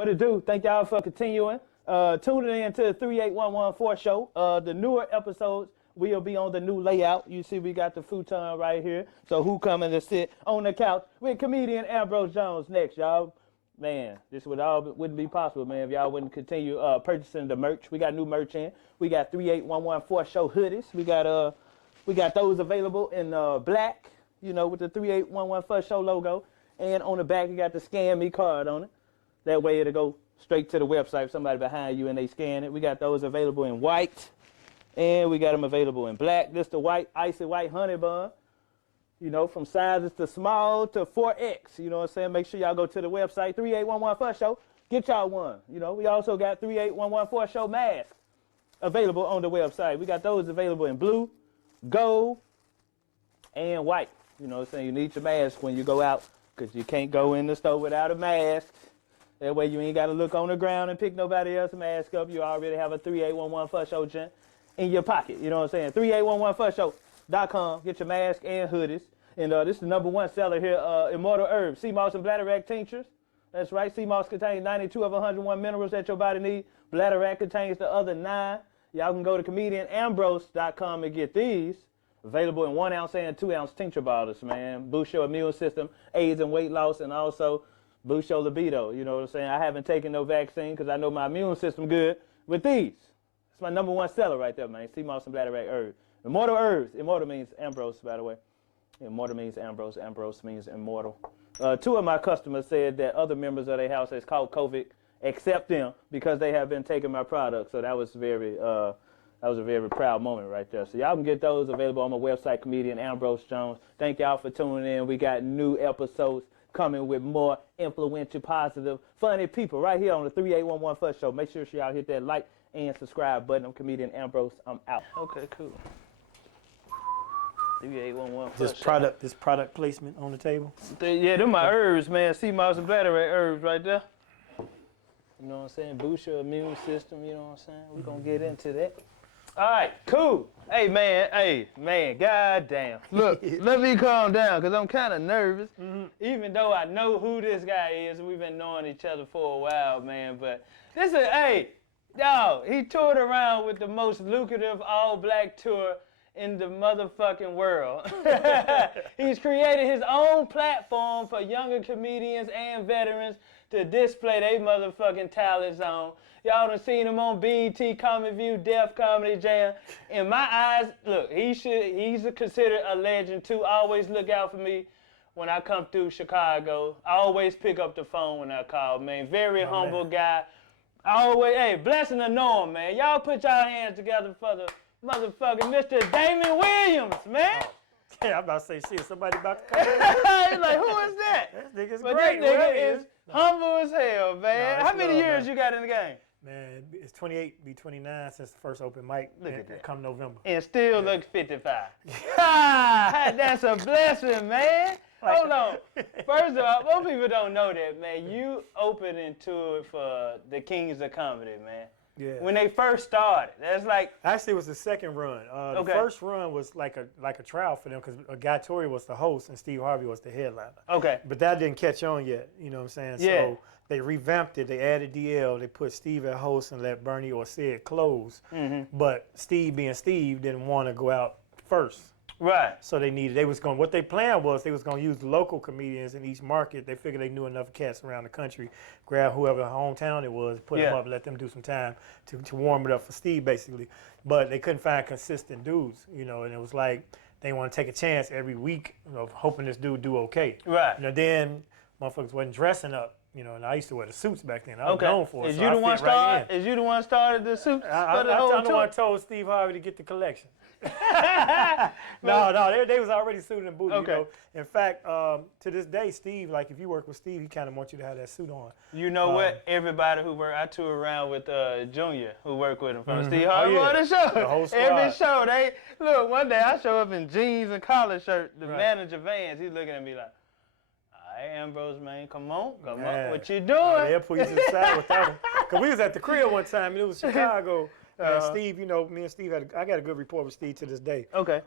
What it do? Thank y'all for continuing. Tuning in to the 38114 show. The newer episodes will be on the new layout. You see we got the futon right here. So who coming to sit on the couch with comedian Ambrose Jones next, y'all? Man, this wouldn't be possible, man, if y'all wouldn't continue purchasing the merch. We got new merch in. We got 38114 show hoodies. We got those available in black, you know, with the 38114 show logo. And on the back, you got the Scan Me card on it. That way it'll go straight to the website if somebody behind you and they scan it. We got those available in white, and we got them available in black. This the white, icy white honey bun. You know, from sizes to small to 4X. You know what I'm saying? Make sure y'all go to the website, 38114 show. Get y'all one. You know, we also got 38114 show masks available on the website. We got those available in blue, gold, and white. You know what I'm saying? You need your mask when you go out because you can't go in the store without a mask. That way you ain't got to look on the ground and pick nobody else's mask up. You already have a 38114 show gent in your pocket. You know what I'm saying? 38114show.com. Get your mask and hoodies. And this is the #1 seller here, Immortal Herbs, Seamoss and Bladderwack tinctures. That's right. Seamoss contains 92 of 101 minerals that your body needs. Bladderwack contains the other 9. Y'all can go to comedianambrose.com and get these. Available in 1 ounce and 2 ounce tincture bottles, man. Boost your immune system, aids in weight loss, and also boost your libido. You know what I'm saying? I haven't taken no vaccine because I know my immune system good with these. It's my #1 seller right there, man. Seamoss and Bladderwack Herbs. Immortal Herbs. Immortal means Ambrose, by the way. Immortal means Ambrose. Ambrose means immortal. 2 of my customers said that other members of their house has caught COVID except them because they have been taking my products. So that was a very proud moment right there. So y'all can get those available on my website, comedian Ambrose Jones. Thank y'all for tuning in. We got new episodes coming with more influential, positive, funny people right here on the 38114 show. Make sure y'all hit that like and subscribe button. I'm comedian Ambrose. I'm out. Okay, cool. 38114. This product placement on the table. Yeah, them my herbs, man. Seamoss and Bladderwack herbs right there. You know what I'm saying? Boost your immune system. You know what I'm saying? We're gonna get into that. All right, cool. Hey, man, goddamn. Look, let me calm down, because I'm kind of nervous, even though I know who this guy is, and we've been knowing each other for a while, man, but this is, y'all, he toured around with the most lucrative all-black tour in the motherfucking world. He's created his own platform for younger comedians and veterans to display their motherfucking talents on. Y'all done seen him on BET, Comedy View, Def Comedy Jam. In my eyes, look, he's considered a legend too. Always look out for me when I come through Chicago. I always pick up the phone when I call, man. Very humble guy. Always, blessing the norm, man. Y'all put y'all hands together for the motherfucking Mr. Damon Williams, man. Yeah, I'm about to say shit. Somebody about to come. He's like, who is that? This nigga's but great. This nigga is humble as hell, man. No, how many years man. you got in the game? Man, it's 28, be 29 since the first open mic. Look at that. Come November. And still look 55. That's a blessing, man. Hold on. First of all, most people don't know that, man. You opened into it for the Kings of Comedy, man. Yeah. When they first started, that's like. Actually, it was the second run. The first run was like a trial for them because Guy Torrey was the host and Steve Harvey was the headliner. Okay. But that didn't catch on yet. You know what I'm saying? Yeah. So they revamped it. They added DL. They put Steve as host and let Bernie or Sid close. Mm-hmm. But Steve, being Steve, didn't want to go out first. Right. So what they planned was they was going to use the local comedians in each market. They figured they knew enough cats around the country, grab whoever hometown it was, put them up, let them do some time to warm it up for Steve, basically. But they couldn't find consistent dudes, you know, and it was like they want to take a chance every week of hoping this dude do okay. Right. You know, then motherfuckers wasn't dressing up. You know, and I used to wear the suits back then. I was known for it. Is you the one started the suits? I'm the one told Steve Harvey to get the collection. No, they was already suited and booted. Okay. You know? In fact, to this day, Steve, like if you work with Steve, he kind of wants you to have that suit on. You know what? Everybody who worked, I tour around with Junior, who worked with him from Steve Harvey on the show. The whole squad. Every show, look. One day I show up in jeans and collar shirt. The manager Vance, he's looking at me like, "Hey, Ambrose, man, come on, what you doing?" They'll put you to the side with that one. Because we was at the crib one time, and it was Chicago. And Steve, you know, me and Steve I got a good rapport with Steve to this day. Okay.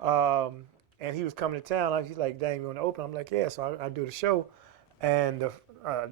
And he was coming to town. He's like, "Dang, you want to open?" I'm like, "Yeah." So I do the show. And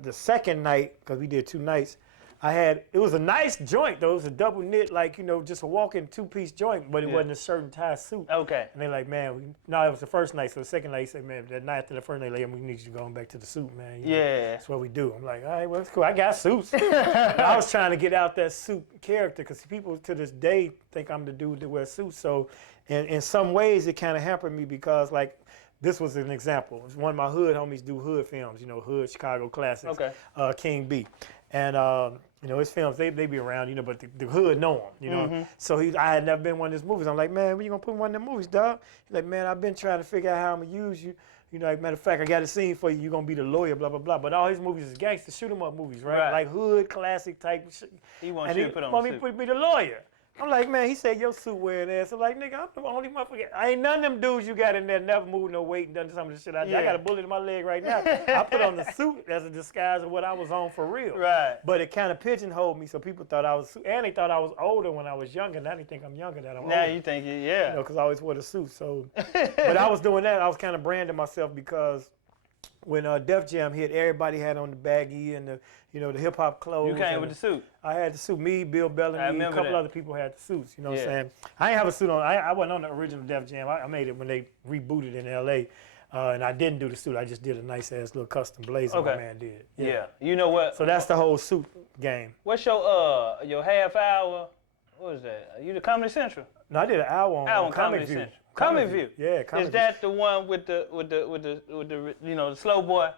the second night, because we did 2 nights, it was a nice joint though. It was a double knit, like, you know, just a walk-in 2-piece joint, but it wasn't a shirt and tie suit. Okay. And they're like, man, no, it was the first night. So the second night, he said, man, that night after the first night, like, we need you to go back to the suit, man. You know, that's what we do. I'm like, all right, well, it's cool. I got suits. I was trying to get out that suit character because people to this day think I'm the dude that wears suits. So in some ways, it kind of hampered me because, like, this was an example. One of my hood homies do hood films, you know, hood Chicago classics. Okay. King B. And, you know, his films, they be around, you know, but the hood know him, you know. So I had never been in one of his movies. I'm like, man, when you going to put in one of them movies, dog? He's like, man, I've been trying to figure out how I'm going to use you. You know, like, matter of fact, I got a scene for you. You're going to be the lawyer, blah, blah, blah. But all his movies is gangster, shoot 'em up movies, right? Like hood, classic type shit. He wants you to put on the suit. Want me to be the lawyer. I'm like, man, he said your suit wearing ass. I'm like, nigga, I'm the only motherfucker. I ain't none of them dudes you got in there never moved no weight and done some of the shit I did. I got a bullet in my leg right now. I put on the suit as a disguise of what I was on for real. Right. But it kind of pigeonholed me, so people thought I was, and they thought I was older when I was younger. Now they think I'm younger than I'm older. Now you think, You know, because I always wore the suit. So, but I was doing that. I was kind of branding myself because when Def Jam hit, everybody had on the baggy and the, you know, the hip hop clothes. You came with the suit. I had the suit. Me, Bill Bellamy, a couple other people had the suits. You know what I'm saying? I didn't have a suit on. I wasn't on the original Def Jam. I made it when they rebooted in L.A. And I didn't do the suit. I just did a nice ass little custom blazer. My man did. Yeah. You know what? So that's the whole suit game. What's your half hour? What was that? You the Comedy Central? No, I did an hour on Comedy View. Central. Comedy View. Yeah, Comedy Is that the one with the you know, the slow boy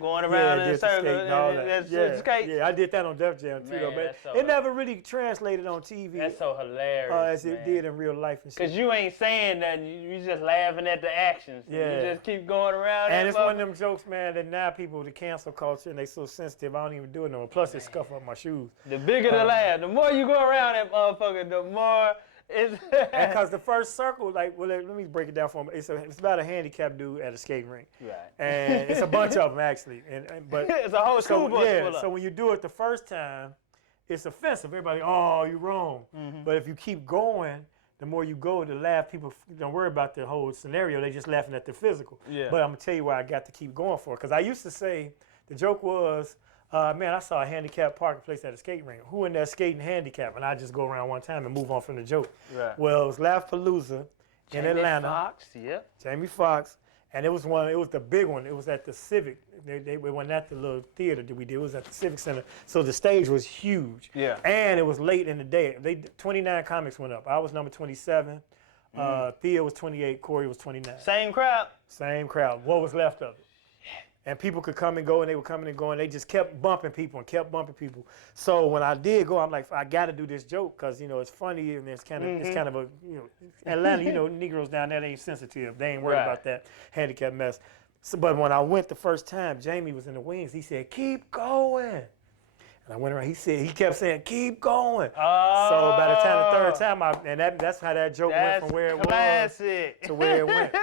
going around in a circle and skate? Yeah, I did that on Def Jam too, but it never really translated on TV. That's so hilarious, as it did in real life and shit. Cause you ain't saying nothing, you just laughing at the actions. Yeah. You just keep going around. And it's one of them jokes, man, that now people, the cancel culture, and they so sensitive, I don't even do it no more. Plus, it scuff up my shoes. The bigger the laugh, the more you go around that motherfucker, the more it's. And because the first circle, like, well, let me break it down for him. It's about a handicapped dude at a skating rink. Right. And it's a bunch of them, actually. But it's a whole school bus full of. So when you do it the first time, it's offensive. Everybody, oh, you're wrong. But if you keep going, the more you go to laugh, people don't worry about the whole scenario. They just laughing at the physical. Yeah. But I'm going to tell you why I got to keep going for it. Because I used to say, the joke was, man, I saw a handicapped parking place at a skating rink. Who in there skating handicap? And I just go around one time and move on from the joke. Right. Well, it was Laughpalooza in Atlanta. Fox, yep. Jamie Foxx. And it was the big one. It was at the Civic. They went at the little theater that we did. It was at the Civic Center. So the stage was huge. Yeah. And it was late in the day. 29 comics went up. I was number 27. Thea was 28. Corey was 29. Same crowd? Same crowd. What was left of it? And people could come and go, and they were coming and going. They just kept bumping people and kept bumping people. So when I did go, I'm like, I got to do this joke because, you know, it's funny and it's kind of a, you know, Atlanta, you know, Negroes down there, they ain't sensitive. They ain't worried about that handicap mess. So, but when I went the first time, Jamie was in the wings. He said, keep going. And I went around, he kept saying, keep going. Oh. So by the time, the third time, that's how that joke went from where it was to where it went.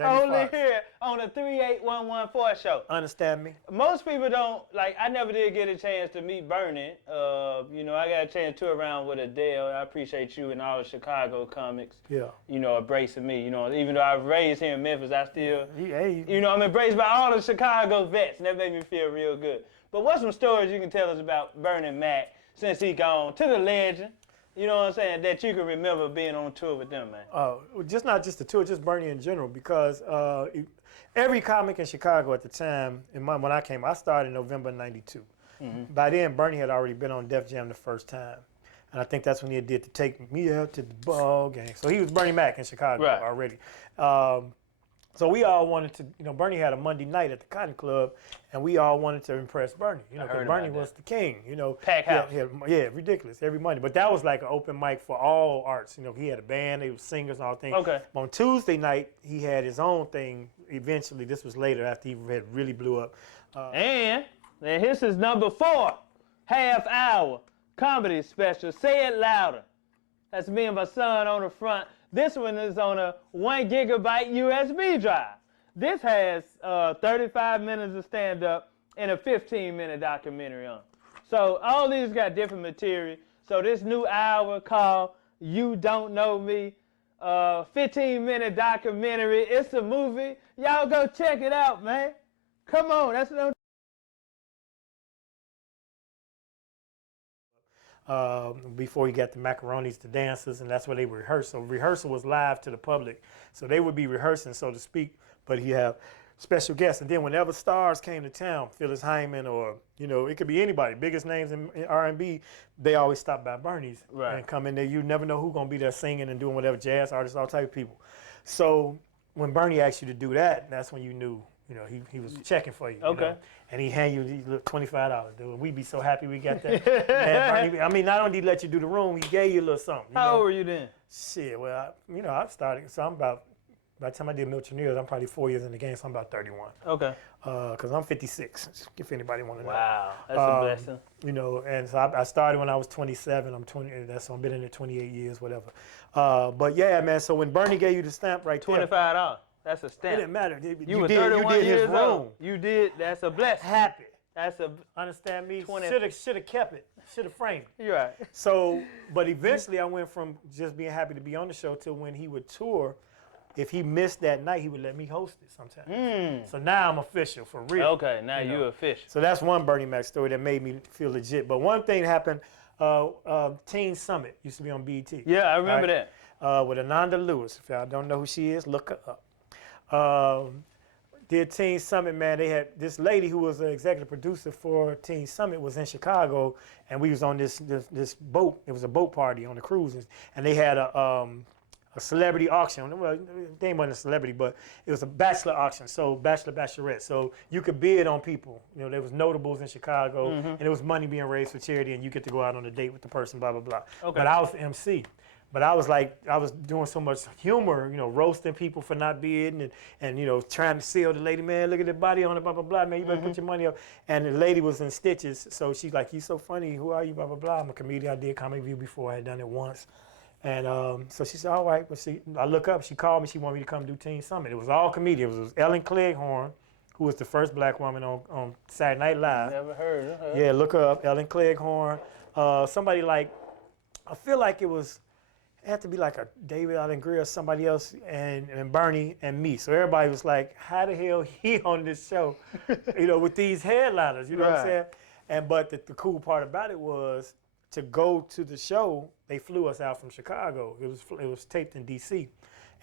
Only here on the 38114 show. Understand me? Most people don't, like, I never did get a chance to meet Bernie. You know, I got a chance to tour around with Adele. I appreciate you and all the Chicago comics, you know, embracing me. You know, even though I was raised here in Memphis, I still, you know, I'm embraced by all the Chicago vets, and that made me feel real good. But what's some stories you can tell us about Bernie Mac since he gone to the legend? You know what I'm saying? That you can remember being on tour with them, man. Just not just the tour, just Bernie in general, because every comic in Chicago at the time, when I came, I started in November '92. By then, Bernie had already been on Def Jam the first time. And I think that's when he did to Take Me Out to the Ball Game. So he was Bernie Mac in Chicago already. So we all wanted to, you know, Bernie had a Monday night at the Cotton Club, and we all wanted to impress Bernie, you know, because Bernie was the king, you know. Pack house. Yeah, ridiculous, every Monday. But that was like an open mic for all arts. You know, he had a band, they were singers and all things. Okay. On Tuesday night, he had his own thing eventually. This was later after he had really blew up. And this is number 4, half hour comedy special. Say it louder. That's me and my son on the front. This one is on a 1 gigabyte USB drive. This has 35 minutes of stand-up and a 15-minute documentary on it. So all these got different material. So this new hour called You Don't Know Me, 15-minute documentary. It's a movie. Y'all go check it out, man. Come on, that's no before he got the macaronis, the dancers, and that's where they rehearsed. So rehearsal was live to the public. So they would be rehearsing, so to speak, but he have special guests. And then whenever stars came to town, Phyllis Hyman or, it could be anybody, biggest names in R&B, they always stop by Bernie's and come in there. You never know who's going to be there singing and doing whatever, jazz artists, all type of people. So when Bernie asked you to do that, that's when you knew, he was checking for you. Okay. And he hand you $25, dude. We'd be so happy we got that. Man, Bernie, I mean, not only did he let you do the room, he gave you a little something. How old were you then? Shit, well, I started, so I'm about, by the time I did Mutineers, I'm probably 4 years in the game, so I'm about 31. Okay. Because I'm 56, if anybody want to know. Wow, that's a blessing. And so I started when I was 27. I'm 20. So I've been in it 28 years, whatever. But yeah, man. So when Bernie gave you the stamp right there, $25. That's a stamp. It didn't matter. You were 31 did years his room. old. You did. That's a blessing. Happy. That's a. Understand me? 20. Should have kept it. Should have framed it. You're right. So, but eventually I went from just being happy to be on the show to when he would tour. If he missed that night, he would let me host it sometimes. So now I'm official, for real. Okay, now you're official. So that's one Bernie Mac story that made me feel legit. But one thing happened, Teen Summit used to be on BET. Yeah, I remember that. With Ananda Lewis. If y'all don't know who she is, look her up. Did Teen Summit, man. They had this lady who was an executive producer for Teen Summit was in Chicago, and we was on this boat. It was a boat party on the cruises, and they had a celebrity auction. Well, they wasn't a celebrity, but it was a bachelor auction. So bachelor, bachelorette. So you could bid on people. There was notables in Chicago, and there was money being raised for charity, and you get to go out on a date with the person, blah, blah, blah. Okay. But I was the MC. But I was doing so much humor, roasting people for not bidding and trying to sell the lady, man, look at the body on it, blah, blah, blah, man, you better put your money up. And the lady was in stitches. So she's like, you so funny, who are you, blah, blah, blah. I'm a comedian. I did Comedy View before. I had done it once. And so she said, all right. But I look up, she called me, she wanted me to come do Teen Summit. It was all comedians. It was Ellen Cleghorn, who was the first black woman on Saturday Night Live. Never heard of her. Yeah, look her up, Ellen Cleghorn. Somebody like, I feel like it had to be like a David Allen Greer or somebody else and Bernie and me. So everybody was like, how the hell he on this show, with these headliners, you know what I'm saying? But the cool part about it was, to go to the show, they flew us out from Chicago. It was taped in D.C.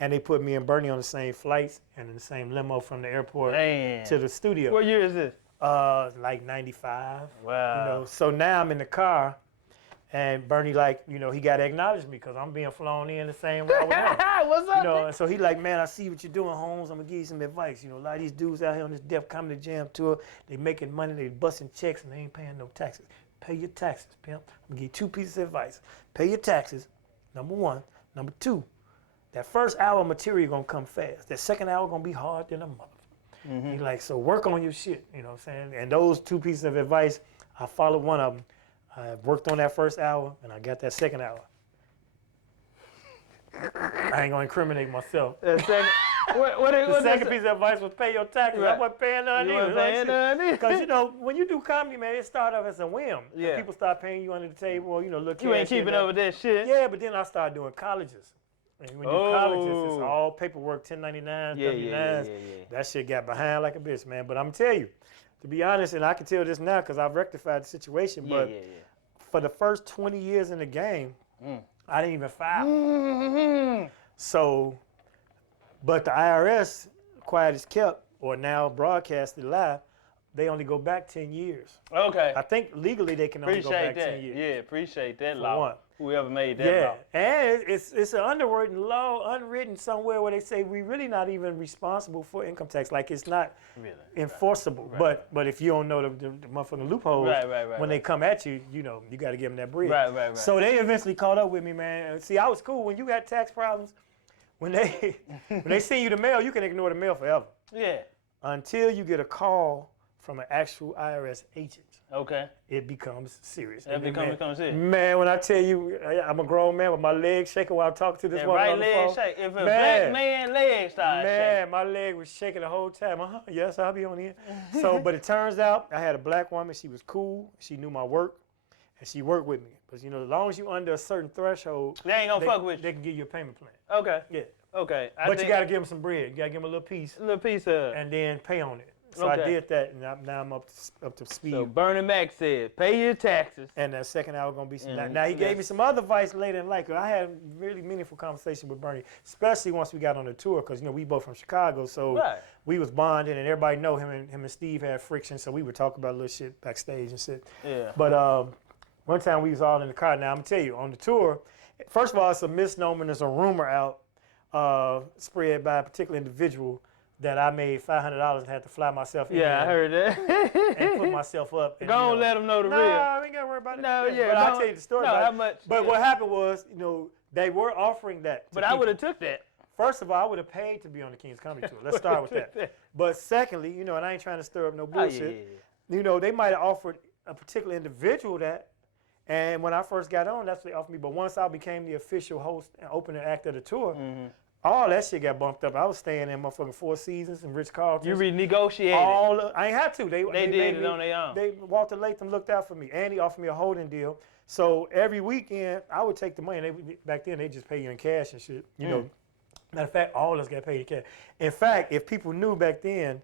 And they put me and Bernie on the same flights and in the same limo from the airport to the studio. What year is this? Like 95. Wow. So now I'm in the car, and Bernie he got to acknowledge me because I'm being flown in the same way with him. What's up? And so he like, man, I see what you're doing, Holmes. I'm gonna give you some advice. A lot of these dudes out here on this Def Comedy Jam tour, they making money, they busting checks, and they ain't paying no taxes. Pay your taxes, pimp. I'm gonna give you 2 pieces of advice. Pay your taxes, number 1. Number 2, that first hour of material gonna come fast. That second hour gonna be hard than a mother. He like, so work on your shit, you know what I'm saying? And those 2 pieces of advice, I followed one of them. I worked on that first hour, and I got that second hour. I ain't gonna incriminate myself. The second piece of advice was pay your taxes. I wasn't paying none either. Because when you do comedy, man, it started off as a whim. Yeah. People start paying you under the table, look. You ain't keeping up with that shit. Yeah, but then I started doing colleges. And when you do colleges, it's all paperwork, 1099, 39s. That shit got behind like a bitch, man. But I'm gonna tell you, to be honest, and I can tell this now because I've rectified the situation. But for the first 20 years in the game, I didn't even file. So, but the IRS, quiet as kept, or now broadcasted live, they only go back 10 years. Okay. I think legally they can only go back 10 years. Yeah, appreciate that law. One. Whoever made that law. And it's an underwritten law, unwritten somewhere where they say we really not even responsible for income tax. Like it's not enforceable. Right. But if you don't know the motherfucking loopholes, when they come at you, you got to give them that bread. Right. So they eventually caught up with me, man. See, I was cool when you got tax problems. When they send you the mail, you can ignore the mail forever. Yeah. Until you get a call from an actual IRS agent. Okay. It becomes serious. It becomes serious. Man, when I tell you, I'm a grown man with my legs shaking while I talk to this woman right on the leg phone. shake. If a black man leg starts shaking. Man, my leg was shaking the whole time. Yes, I'll be on here. But it turns out I had a black woman. She was cool. She knew my work. And she worked with me. Because, as long as you're under a certain threshold, they ain't going to fuck with you. They can give you a payment plan. Okay. Yeah. Okay. But you got to give them some bread. You got to give them a little piece. A little piece of. And then pay on it. So I did that, and now I'm up to speed. So Bernie Mac said, pay your taxes. And that second hour going to be some. Now he gave me some other advice later in life. I had a really meaningful conversation with Bernie, especially once we got on the tour, because we both from Chicago, so we was bonding, and everybody know him and Steve had friction, so we would talk about little shit backstage and shit. Yeah. But one time we was all in the car. Now I'm gonna tell you, on the tour, first of all, it's a misnomer. There's a rumor out spread by a particular individual that I made $500 and had to fly myself in. Yeah, I heard that. and put myself up. And, Go on, let them know the real. I ain't got to worry about it. No, yeah. But I'll tell you the story about how much? But what happened was, they were offering that. But I would have took that. First of all, I would have paid to be on the King's Comedy Tour. Let's start with that. But secondly, and I ain't trying to stir up no bullshit. They might have offered a particular individual that. And when I first got on, that's what they offered me. But once I became the official host and opening act of the tour, all that shit got bumped up. I was staying in motherfucking Four Seasons and Ritz-Carlton. You renegotiated. I ain't had to. They did it on their own. Walter Latham looked out for me. And he offered me a holding deal. So every weekend, I would take the money. Back then, they just pay you in cash and shit. Matter of fact, all of us got paid in cash. In fact, if people knew back then,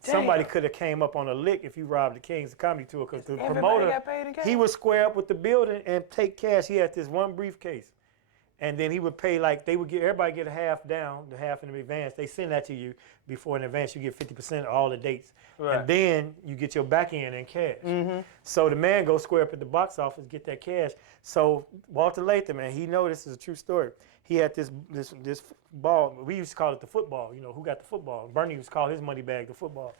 somebody could have came up on a lick if you robbed the King's Comedy Tour, because the promoter, got paid in cash? He would square up with the building and take cash. He had this one briefcase. And then he would pay, everybody get a half down, the half in advance. They send that to you before in advance. You get 50% of all the dates. Right. And then you get your back end in cash. So the man goes square up at the box office, get that cash. So Walter Latham, man, he know this is a true story. He had this ball. We used to call it the football. Who got the football? Bernie used to call his money bag the football.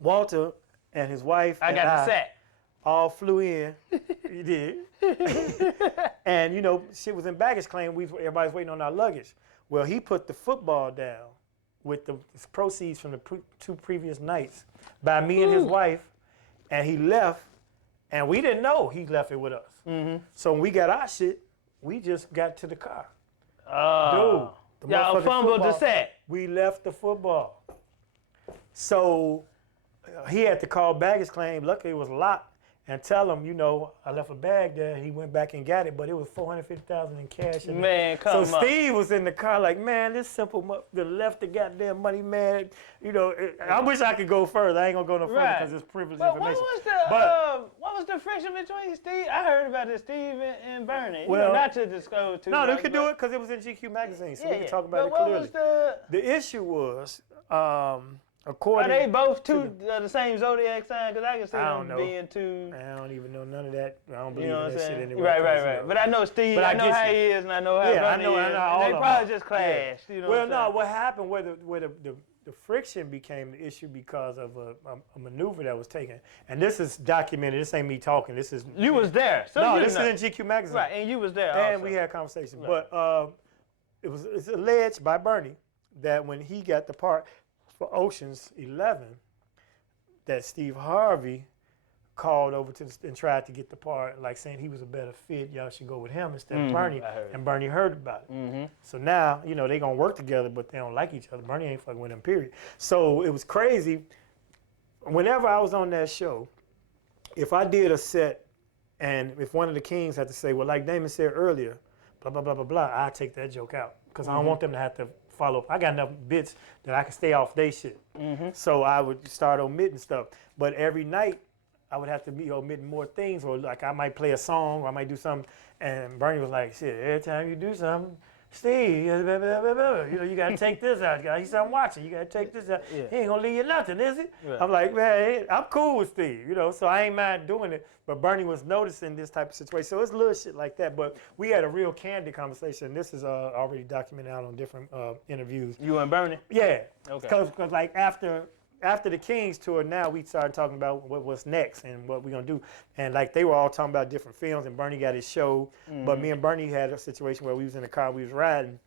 Walter and his wife I got the sack. All flew in. He did. And, shit was in baggage claim. Everybody's waiting on our luggage. Well, he put the football down with the proceeds from the two previous nights by me and his wife, and he left, and we didn't know he left it with us. So when we got our shit, we just got to the car. Dude, y'all fumbled the sack. We left the football. So he had to call baggage claim. Luckily, it was locked. And tell him, I left a bag there, and he went back and got it, but it was $450,000 in cash. Man, come on. So Steve was in the car like, man, this simple left the goddamn money, man. I wish I could go further. I ain't gonna go no further because it's privileged information. What was the friction between Steve? I heard about it, Steve and Bernie. Well, not to disclose too much. No, they could do it because it was in GQ magazine, so we could talk about it clearly. The issue was. According Are they both the same zodiac sign? Because I can see them being two. I don't even know none of that. I don't believe in that shit anymore. Right. But I know Steve. I know how he is, and I know how Bernie is. And they probably just clashed. What happened? Where the friction became the issue because of a maneuver that was taken, and this is documented. This ain't me talking. This is you was there. So this is in GQ magazine. Right, and you was there. And we had conversations, but it's alleged by Bernie that when he got the part for Ocean's 11, that Steve Harvey called over and tried to get the part, like saying he was a better fit. Y'all should go with him instead of Bernie. And Bernie heard about it. So now, they gonna work together, but they don't like each other. Bernie ain't fucking with him, period. So it was crazy. Whenever I was on that show, if I did a set, and if one of the Kings had to say, well, like Damon said earlier, blah, blah, blah, blah, blah, I'd take that joke out. Because I don't want them to have to follow up. I got enough bits that I can stay off their shit. So I would start omitting stuff. But every night, I would have to be omitting more things, or like I might play a song, or I might do something. And Bernie was like, shit, every time you do something, Steve, you got to take this out. He's something watching. You got to take this out. He ain't going to leave you nothing, is he? Yeah. I'm like, man, I'm cool with Steve, so I ain't mind doing it. But Bernie was noticing this type of situation. So it's little shit like that. But we had a real candid conversation. This is already documented out on different interviews. You and Bernie? Yeah. Okay. Because like after the Kings tour, now we started talking about what's next and what we're going to do. And like they were all talking about different films, and Bernie got his show. But me and Bernie had a situation where we was in the car, we was riding,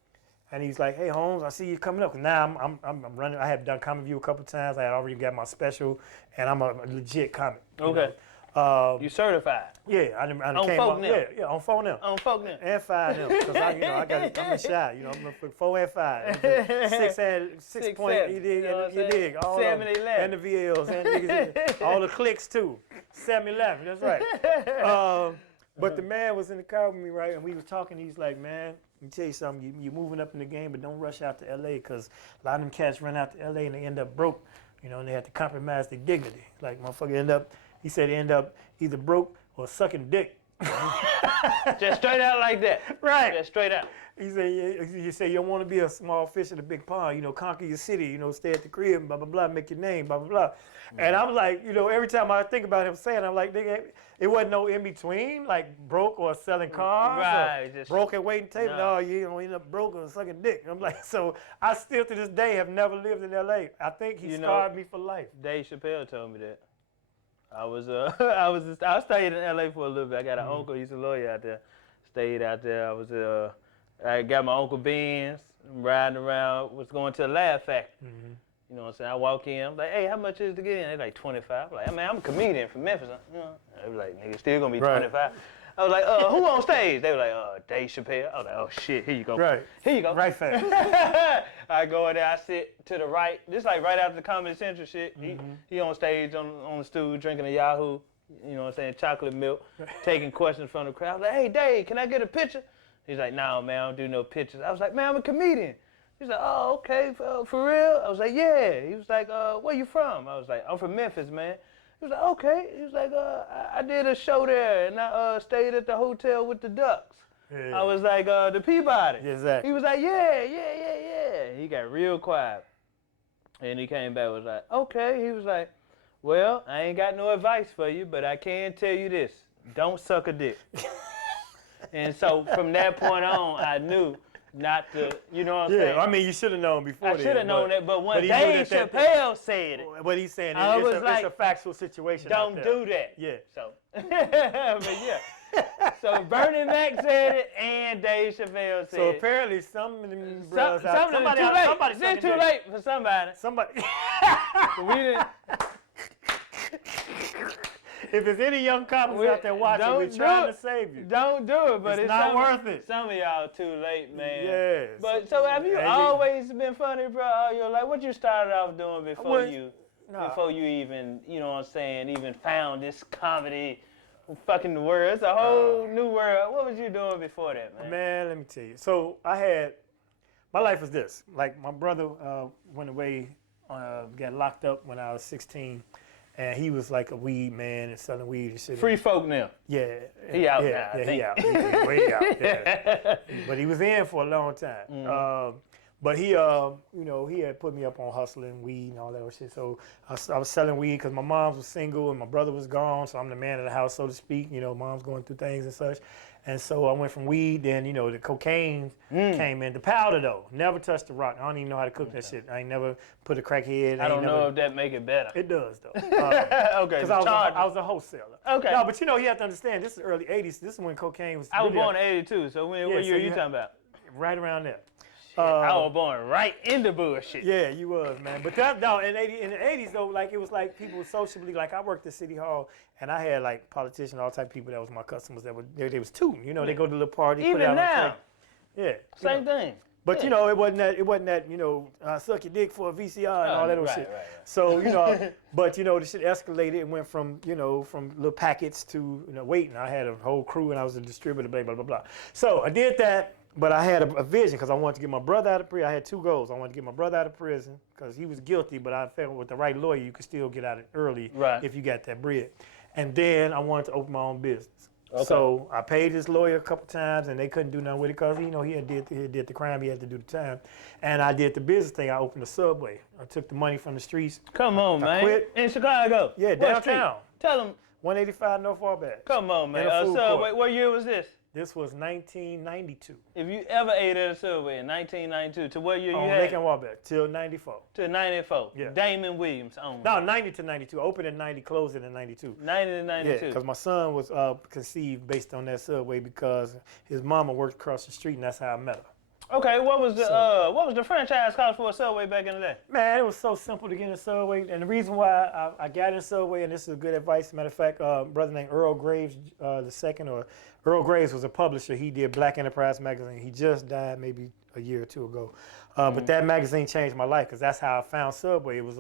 and he's like, hey, Holmes, I see you coming up. Now I'm running. I have done Comic View a couple times. I had already got my special, and I'm a legit comic. Okay. You certified? Yeah, I came on. Yeah, on 4 On 4 and 5 because I'm in shy. I'm for 4 and 5. 6 point. You dig? All 7 and 11. And the VLs and niggas, all the clicks too. 7-11. That's right. But the man was in the car with me, right? And we was talking. He's like, man, Let me tell you something. You're moving up in the game, but don't rush out to L.A. because a lot of them cats run out to L.A. and they end up broke, and they have to compromise their dignity. Like, motherfucker he said they end up either broke or sucking dick. Just straight out like that. Right. Just straight out. He said, you say you don't want to be a small fish in a big pond, conquer your city, stay at the crib, blah, blah, blah, make your name, blah, blah, blah. And I'm like, every time I think about him saying, I'm like, nigga, it wasn't no in between, like broke or selling cars, right, or broke and waiting table. No, you end up broke or sucking dick. I'm like, so I still to this day have never lived in L.A. I think he scarred me for life. Dave Chappelle told me that. I stayed in L.A. for a little bit. I got an uncle, he's a lawyer out there. Stayed out there. I got my Uncle Benz, riding around, was going to the Laugh Factory. Mm-hmm. You know what I'm saying? I walk in, I'm like, hey, how much is to get in? They're like 25. I'm like, man, I'm a comedian from Memphis. They were like, nigga, still gonna be 25. I was like, who on stage? They were like, Dave Chappelle. I was like, oh shit, here you go. Right. Here you go. Right fast. I go in there, I sit to the right, just like right after the Comedy Central shit. Mm-hmm. He on stage on the stool drinking a Yahoo, you know what I'm saying, chocolate milk, taking questions from the crowd. I was like, hey Dave, can I get a picture? He's like, no, man, I don't do no pictures. I was like, man, I'm a comedian. He's like, oh, okay, for real? I was like, yeah. He was like, where you from? I was like, I'm from Memphis, man. He was like, okay. He was like, I did a show there, and I stayed at the hotel with the Ducks. Yeah. I was like, the Peabody. Exactly. He was like, yeah. He got real quiet. And he came back and was like, okay. He was like, well, I ain't got no advice for you, but I can tell you this. Don't suck a dick. And so from that point on, I knew not to, you know what I'm saying? Yeah, I mean, you should have known before. I should have known that, but when Dave Chappelle said it, what he's saying it's a factual situation. Don't do that. Yeah. So, but yeah. So Bernie Mac said it, and Dave Chappelle said it. So apparently, some of them brothers it's too late for somebody. We didn't. If there's any young couples out there watching, we're trying to save you. Don't do it, but it's not worth it. Some of y'all too late, man. Yes. But so have you always been funny, bro? All your life? What you started off doing before you even, you know what I'm saying, even found this comedy fucking world? It's a whole new world. What was you doing before that, man? Man, let me tell you. So my life was this. Like my brother went away, got locked up when I was 16. And he was like a weed man and selling weed and shit. Free folk now. Yeah. He out now. Yeah, he out. He way out. Yeah. But he was in for a long time. Mm-hmm. But he, he had put me up on hustling weed and all that shit. So I was selling weed because my mom was single and my brother was gone. So I'm the man of the house, so to speak. Mom's going through things and such. And so I went from weed, then, the cocaine came in. The powder, though, never touched the rock. I don't even know how to cook that shit. I ain't never put a crackhead. I don't know if that make it better. It does, though. Okay. Because I was a wholesaler. Okay. No, but you have to understand, this is early 80s. This is when cocaine was... I was born in 82, so what year are you talking about? Right around there. I was born right in the bullshit. Yeah, you was, man. But in the 80s, though, like, it was like people sociably, like, I worked at City Hall, and I had, like, politicians, all type of people that was my customers that were, they was tooting. They go to the little party. Even put out now. Yeah. Same thing. But, it wasn't that, suck your dick for a VCR and all that other shit. Right. So, but, the shit escalated and went from little packets to, waiting. I had a whole crew, and I was a distributor, blah, blah, blah, blah. So I did that. But I had a vision because I wanted to get my brother out of prison. I had two goals. I wanted to get my brother out of prison because he was guilty, but I felt with the right lawyer, you could still get out early if you got that bread. And then I wanted to open my own business. Okay. So I paid this lawyer a couple times, and they couldn't do nothing with it because, he had did the crime. He had to do the time. And I did the business thing. I opened a Subway. I took the money from the streets. Come on, man. Quit. In Chicago? Yeah, downtown. Tell them. 185 North Fallback. Come on, man. Subway, what year was this? This was 1992. If you ever ate at a Subway in 1992, to what year you had? On Lake and Waback, till 94. Till 94. Yeah. Damon Williams owned. No, 90 to 92. Opened in 90, closed in 92. 90 to 92. Yeah, because my son was conceived based on that Subway because his mama worked across the street, and that's how I met her. Okay, what was the franchise cost for a Subway back in the day? Man, it was so simple to get in a Subway, and the reason why I got in Subway, and this is good advice. Matter of fact, brother named Earl Graves II, Earl Graves was a publisher. He did Black Enterprise magazine. He just died maybe a year or two ago. But that magazine changed my life because that's how I found Subway. It was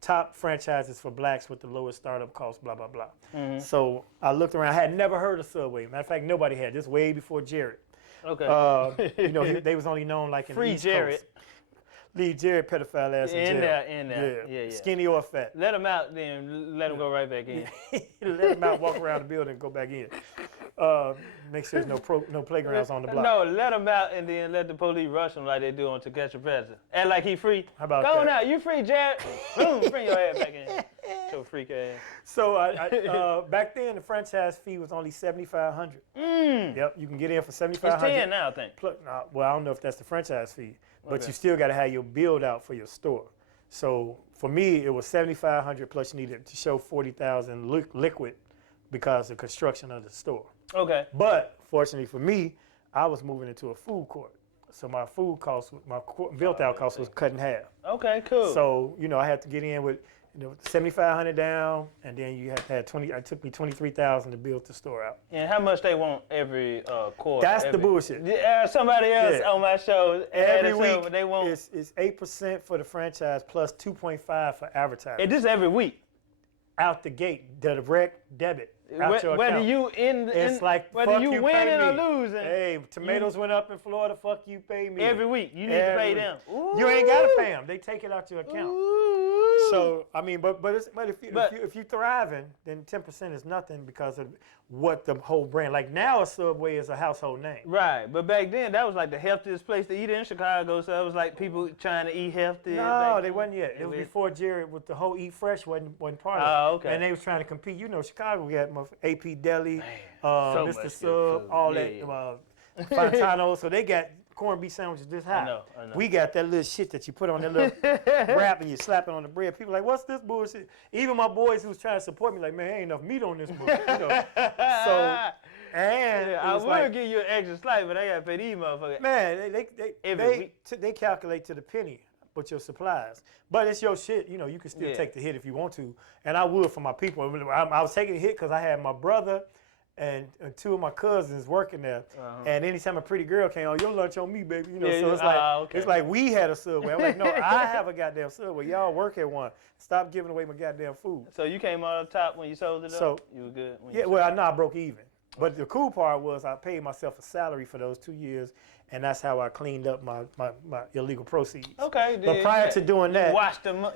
top franchises for blacks with the lowest startup cost, blah, blah, blah. Mm-hmm. So I looked around. I had never heard of Subway. Matter of fact, nobody had. This way before Jared. Okay. You know, they was only known like in Free the East Jared. Coast. Leave Jared pedophile ass in jail. In there. Yeah. Skinny or fat. Let him out, then let him go right back in. Let him out, walk around the building, and go back in. Make sure there's no playgrounds on the block. No, let him out and then let the police rush him like they do on To Catch a Predator. Act like he free. How about Go on that? out, you free, Jared. Boom, bring your ass back in. Your freak ass. So back then the franchise fee was only $7,500. Yep, you can get in for $7,500. It's 10 now, I think. Well, I don't know if that's the franchise fee, but you still got to have your build out for your store. So for me, it was $7,500 plus you needed to show $40,000 liquid because of construction of the store. Okay. But fortunately for me, I was moving into a food court. So my food cost, my built out cost was cut in half. Okay, cool. So, you know, I had to get in with, you know, $7,500 down, and then you had to have it took me $23,000 to build the store out. And how much they want every quarter? That's the bullshit. Somebody else on my show every week but they want it's 8% for the franchise plus 2.5 for advertising. It just every week. Out the gate, the direct debit. Out your Whether account. it's like whether you winning or me. losing. Hey, tomatoes went up in Florida. Fuck you, pay me. Every week you need to pay them. You ain't gotta pay them. They take it out your account. Ooh. So I mean, but if you thriving, then 10% is nothing because of what the whole brand. Like now, a Subway is a household name. Right, but back then that was like the healthiest place to eat in Chicago. So it was like people trying to eat healthy. No, they wasn't yet. It was before Jared with the whole Eat Fresh wasn't part of it. Oh, okay. And they was trying to compete. You know, Chicago we had AP Deli, so Mr. much Sub, all that, Fontano. So they got corned beef sandwiches this high. I know. We got that little shit that you put on that little wrap and you slap it on the bread. People like, what's this bullshit? Even my boys who was trying to support me, like, man, ain't enough meat on this bullshit. You know? So, and I would give you an extra slice, but I gotta pay these motherfuckers. Man, they calculate to the penny with your supplies. But it's your shit. You know, you can still take the hit if you want to. And I would for my people. I was taking the hit because I had my brother and two of my cousins working there. And anytime a pretty girl came, your lunch on me, baby. You know, so it's like it's like we had a Subway. I'm like, no, I have a goddamn Subway. Y'all work at one. Stop giving away my goddamn food. So you came out on top when you sold it up? So you were good? I broke even. But the cool part was I paid myself a salary for those 2 years, and that's how I cleaned up my illegal proceeds. Okay. But prior to doing that,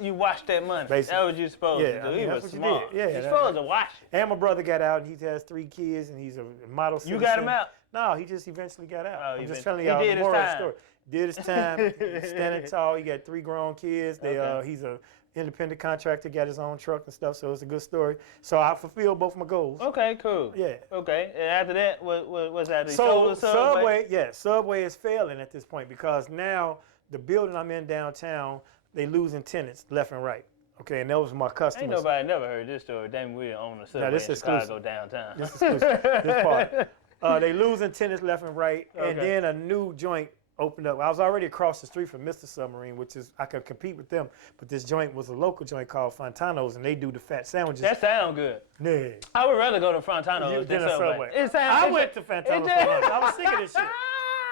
you washed that money. Basically. That's what you're supposed to do. I mean, He that's was what smart. you did. Yeah, you're supposed to wash it. And my brother got out, and he has 3 kids, and he's a model citizen. You got him out? No, he just eventually got out. Oh, I'm just telling y'all the moral of the story. Did his time, standing tall. He got 3 grown kids. He's a independent contractor, got his own truck and stuff, so it's a good story. So I fulfilled both my goals. Okay, cool. Yeah. Okay, and after that, what's that? So Subway is failing at this point because now the building I'm in downtown, they losing tenants left and right. Okay, and those are my customers. Ain't nobody never heard this story. Damon Williams owned a Subway in Chicago downtown. This is exclusive. This part. They losing tenants left and right, and then a new joint opened up. I was already across the street from Mr. Submarine, which is I could compete with them, but this joint was a local joint called Fontano's, and they do the fat sandwiches. That sounds good. Yeah. I would rather go to Fontano's than Subway. I went to Fontano's for lunch. I was sick of this shit.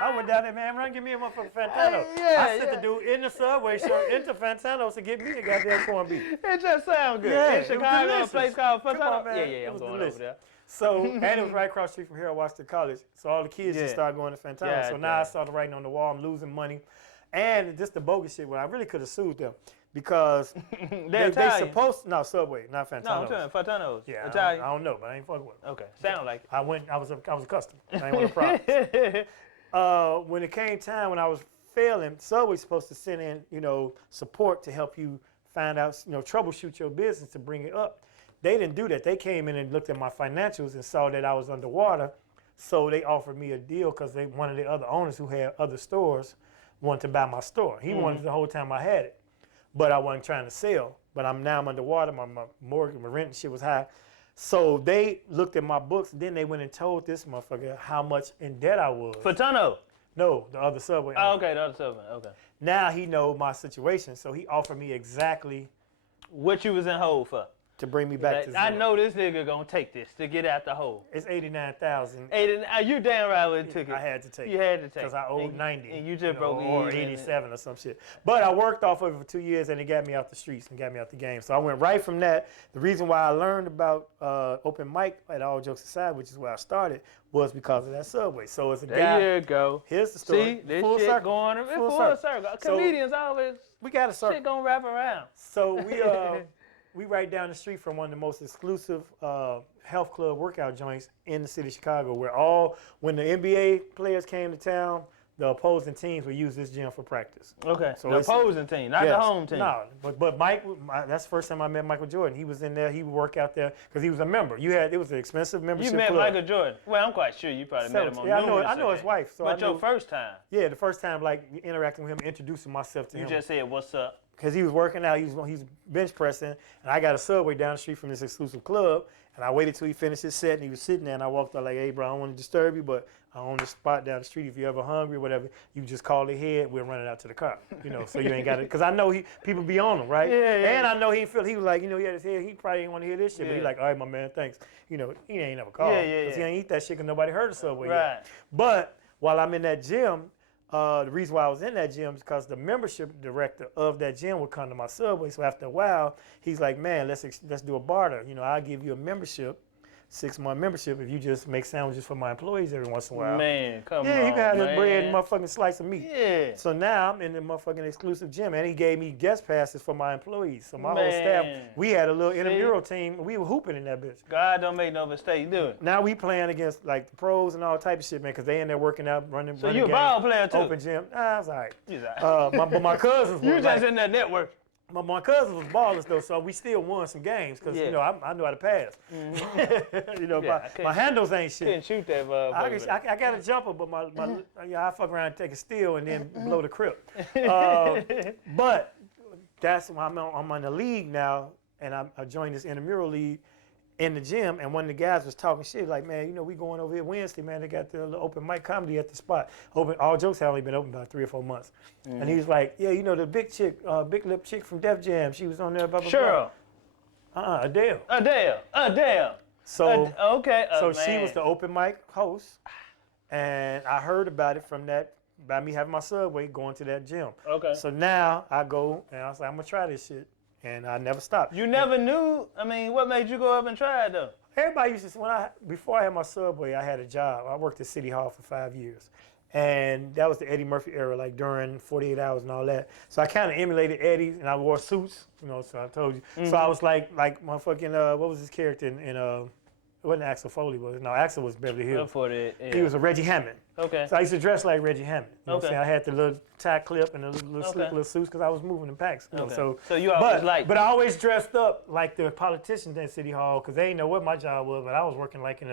I went down there, man, run, give me a motherfucking Fantano. I sent the dude in the Subway shirt into Fantano's to get me a goddamn corned beef. It just sounds good. Yeah, in Chicago, a place called Fontano. I'm going delicious. over there. So, and it was right across the street from Harold Washington College. So all the kids just started going to Fantano. So now I started writing on the wall. I'm losing money. And just the bogus shit where I really could have sued them because they supposed to, no, Subway, not Fantano's. No, I'm telling you, Fontano's. Yeah, Italian. I don't know, but I ain't fucking with them. Okay, sound like it. I was a customer. I ain't want to problem. When it came time when I was failing, Subway's supposed to send in, support to help you find out, troubleshoot your business to bring it up. They didn't do that. They came in and looked at my financials and saw that I was underwater. So they offered me a deal because one of the other owners who had other stores wanted to buy my store. He wanted the whole time I had it. But I wasn't trying to sell. But I'm underwater. My mortgage, my rent and shit was high. So they looked at my books. Then they went and told this motherfucker how much in debt I was. Fontano? No, the other Subway owner. Oh, okay, the other Subway. Okay. Now he know my situation. So he offered me exactly what you was in hold for. to bring me back to zero. I know this nigga gonna take this to get out the hole. It's 89,000. You damn right would have took it. I had to take it. You had to take it. Because I owed 90. And you just broke or 87 or some shit. But I worked off of it for 2 years and it got me out the streets and got me out the game. So I went right from that. The reason why I learned about open mic at All Jokes Aside, which is where I started, was because of that Subway. So as a guy, there you go. Here's the story. See, this full shit circle. going full circle. Comedians always we got a circle. Shit gonna wrap around. So we right down the street from one of the most exclusive health club workout joints in the city of Chicago, where when the NBA players came to town, the opposing teams would use this gym for practice. Okay, so the opposing team, not the home team. No, but Mike, that's the first time I met Michael Jordan. He was in there. He would work out there because he was a member. It was an expensive membership. You met club. Michael Jordan? Well, I'm quite sure you probably met him on I know his wife. So but your first time? Yeah, the first time, like interacting with him, introducing myself to him. You just said, "What's up?" Because he was working out, he's bench pressing, and I got a Subway down the street from this exclusive club, and I waited till he finished his set, and he was sitting there, and I walked out like, hey, bro, I don't want to disturb you, but I own this spot down the street. If you're ever hungry or whatever, you just call ahead, we'll run it out to the car, so you ain't got it. Because I know people be on him, right? Yeah. And I know he was like, he had his head, he probably didn't want to hear this shit, but he's like, all right, my man, thanks. He ain't never called. Because he ain't eat that shit because nobody heard of Subway yet. But while I'm in that gym, the reason why I was in that gym is because the membership director of that gym would come to my Subway. So after a while, he's like, man, let's do a barter. I'll give you a membership, 6-month membership, if you just make sandwiches for my employees every once in a while. Man, come on, yeah, you can have this bread and motherfucking slice of meat. Yeah. So now I'm in the motherfucking exclusive gym, and he gave me guest passes for my employees. So my whole staff, we had a little intramural team. We were hooping in that bitch. God don't make no mistake, do it. Now we playing against like the pros and all type of shit, man, because they in there working out, running. So you a ball player too? Open gym. I was all right. He's all right. But my cousins you were just in that network. My cousins was ballers though, so we still won some games because I knew how to pass. My handles ain't shit. Couldn't shoot that motherfucker. I got a jumper, but I fuck around and take a steal and then blow the crib. But that's why I'm in the league now, and I joined this intramural league in the gym, and one of the guys was talking shit like, man, we going over here Wednesday, man. They got the open mic comedy at the spot. All Jokes had only been open about 3 or 4 months. And he was like, yeah, the big chick, big lip chick from Def Jam, she was on there, blah, blah, Cheryl. blah. Adele. So, okay. So she was the open mic host, and I heard about it by me having my Subway going to that gym. Okay. So now I go, and I was like, I'm going to try this shit. And I never stopped. You never knew? I mean, what made you go up and try it, though? Everybody used to, before I had my Subway, I had a job. I worked at City Hall for 5 years. And that was the Eddie Murphy era, like during 48 Hours and all that. So I kind of emulated Eddie, and I wore suits, so I told you. Mm-hmm. So I was like motherfucking, what was his character in it wasn't Axel Foley, was it? No, Axel was Beverly Hills. He was a Reggie Hammond. Okay. So I used to dress like Reggie Hammond. You know what I'm saying? I had the little tie clip and the little slick little suits because I was moving in packs. So you always but I always dressed up like the politicians at City Hall because they didn't know what my job was, but I was working like in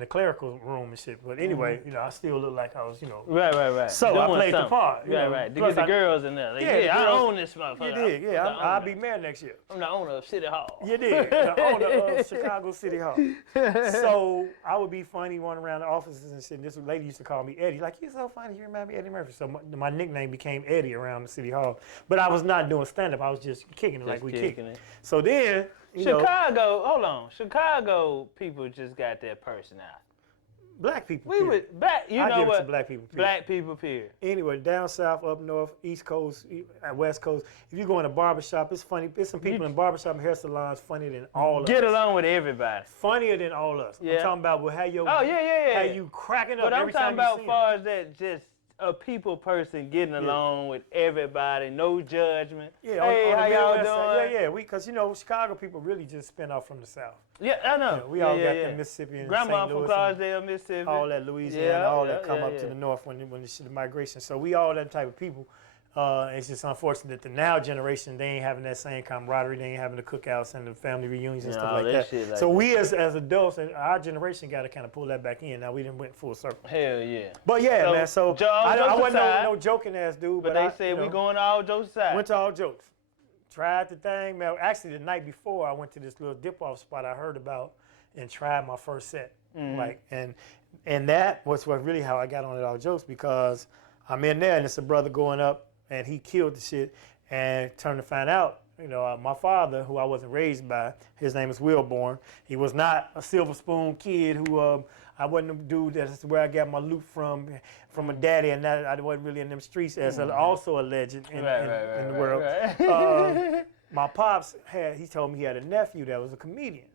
a clerical room and shit. But anyway, I still look like I was, Right. So I played the part. Right. To get the girls in there. Like, I own this motherfucker. You did, yeah. I'll be mayor next year. I'm the owner of City Hall. You did. The owner of Chicago City Hall. So I would be funny running around the offices and shit. And this lady used to call me Eddie. Like, you're so funny. You remind me of Eddie Murphy. So my nickname became Eddie around the City Hall. But I was not doing stand-up. I was just kicking it like we kicking it. So then, hold on. Chicago people just got their personality. Black people. I give it to black people. Period. Black people, period. Anyway, down south, up north, East Coast, West Coast. If you go in a barbershop, it's funny. There's some people in barbershop and hair salons funnier than all of us. Get along with everybody. Funnier than all of us. Yeah. I'm talking about how you cracking up but every time you see I'm talking about far as that just a people person getting along with everybody, no judgment. Yeah, hey, how y'all doing? Yeah. Because Chicago people really just spin off from the South. Yeah, I know. We all got the Mississippi and Grandma St. Louis from Clarksdale, Mississippi. All that Louisiana, all that come up to the north when the migration. So we all that type of people. It's just unfortunate that the now generation, they ain't having that same camaraderie. They ain't having the cookouts and the family reunions and stuff like that. So we as adults, and our generation got to kind of pull that back in. Now we done went full circle. Hell yeah. But yeah, man. So I wasn't no joking ass dude. But they said we going to All Jokes Aside. Went to All Jokes. Tried the thing, man. Actually, the night before, I went to this little dip-off spot I heard about and tried my first set. And that was really how I got on at All Jokes, because I'm in there and it's a brother going up and he killed the shit, and turned to find out, my father, who I wasn't raised by, his name is Wilburn. He was not a silver spoon kid who I wasn't a dude. That's where I got my loot from a daddy, and that I wasn't really in them streets as also a legend in the world. Right. My pops he told me he had a nephew that was a comedian,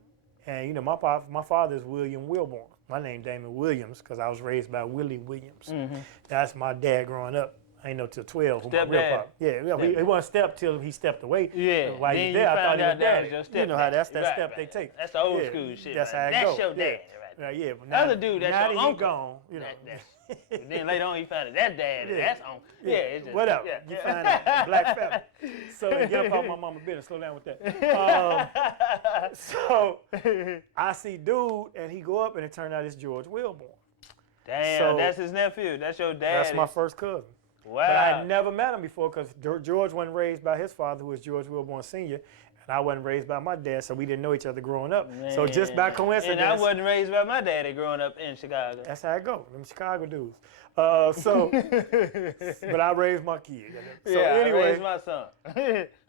and my father is William Wilburn. My name Damon Williams because I was raised by Willie Williams. That's my dad growing up. I ain't know till 12. Stepdad. He wasn't step till he stepped away. Yeah. While then he's there, I thought he was daddy. your You know how that's that right, step they take. That's the old school shit. That's how it That's goes. your dad. Right. Yeah, but Other dude, that's now your that he uncle. gone, But then later on, he found out that dad. That's on. Yeah. It's just, whatever. Yeah. You find out black family. So get up on my mama business. Slow down with that. So I see dude, and he go up, and it turned out it's George Wilburn. Damn, So, that's his nephew. That's your dad. That's my first cousin. Wow. But I had never met him before because George wasn't raised by his father, who was George Wilburn Sr., and I wasn't raised by my dad, so we didn't know each other growing up. Man. So just by coincidence. And I wasn't raised by my daddy growing up in Chicago. That's how it go. Them Chicago dudes. But I raised my kid. So anyway, I raised my son.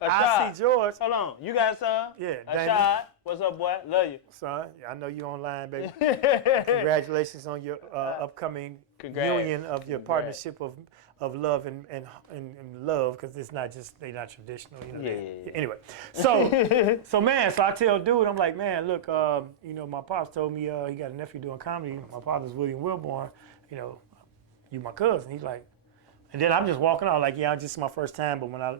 I see George. Hold on. You got a son? Yeah. Ashad. What's up, boy? Love you. Son, I know you online, baby. Congratulations on your upcoming union of your partnership of love and love, because it's not just, they're not traditional, Anyway, so man, so I tell dude, I'm like, man, look, my pops told me he got a nephew doing comedy. My father's William Wilburn, you my cousin. He's like, and then I'm just walking out like, this is my first time, but when I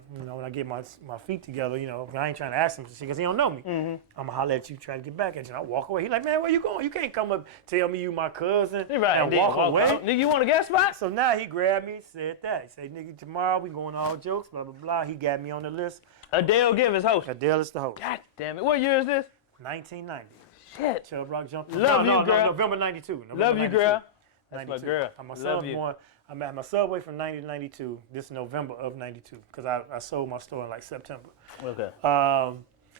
get my feet together, I ain't trying to ask him because he don't know me. I'm gonna holler at you, try to get back at you. I walk away. He like, man, where you going? You can't come up tell me you my cousin and walk away. Nigga, you want a guest spot? So now he grabbed me, said that. He said, nigga, tomorrow we going all jokes, blah, blah, blah. He got me on the list. Adele Givens host. Adele is the host. God damn it. What year is this? 1990. Shit. Chubb Rock jumped. Love you, girl. November 92. Love you, girl. That's 92. My girl. My Love son you. born. I'm at my Subway from 90 to 92. This November of 92, because I sold my store in like September. Okay.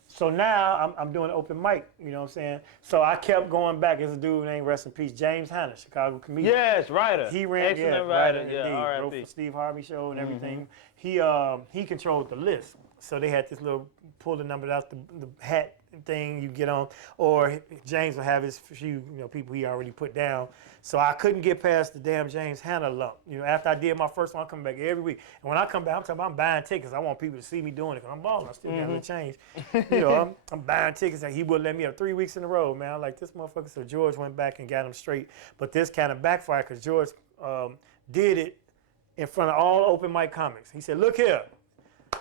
So now I'm doing open mic, you know what I'm saying? So I kept going back. There's a dude named, rest in peace, James Hanna, Chicago comedian. Yes, writer. He ran, excellent writer. Yeah, indeed. Wrote for Steve Harvey show and everything. He controlled the list. So they had this little pull the number out the hat thing you get on, or James would have his few people he already put down. So I couldn't get past the damn James Hanna lump. After I did my first one, I come back every week. And when I come back, I'm talking about I'm buying tickets. I want people to see me doing it because I'm balling. I still got to change. I'm buying tickets, and he would let me have 3 weeks in a row, man. I'm like, this motherfucker. So George went back and got him straight. But this kind of backfired because George did it in front of all open mic comics. He said, look here.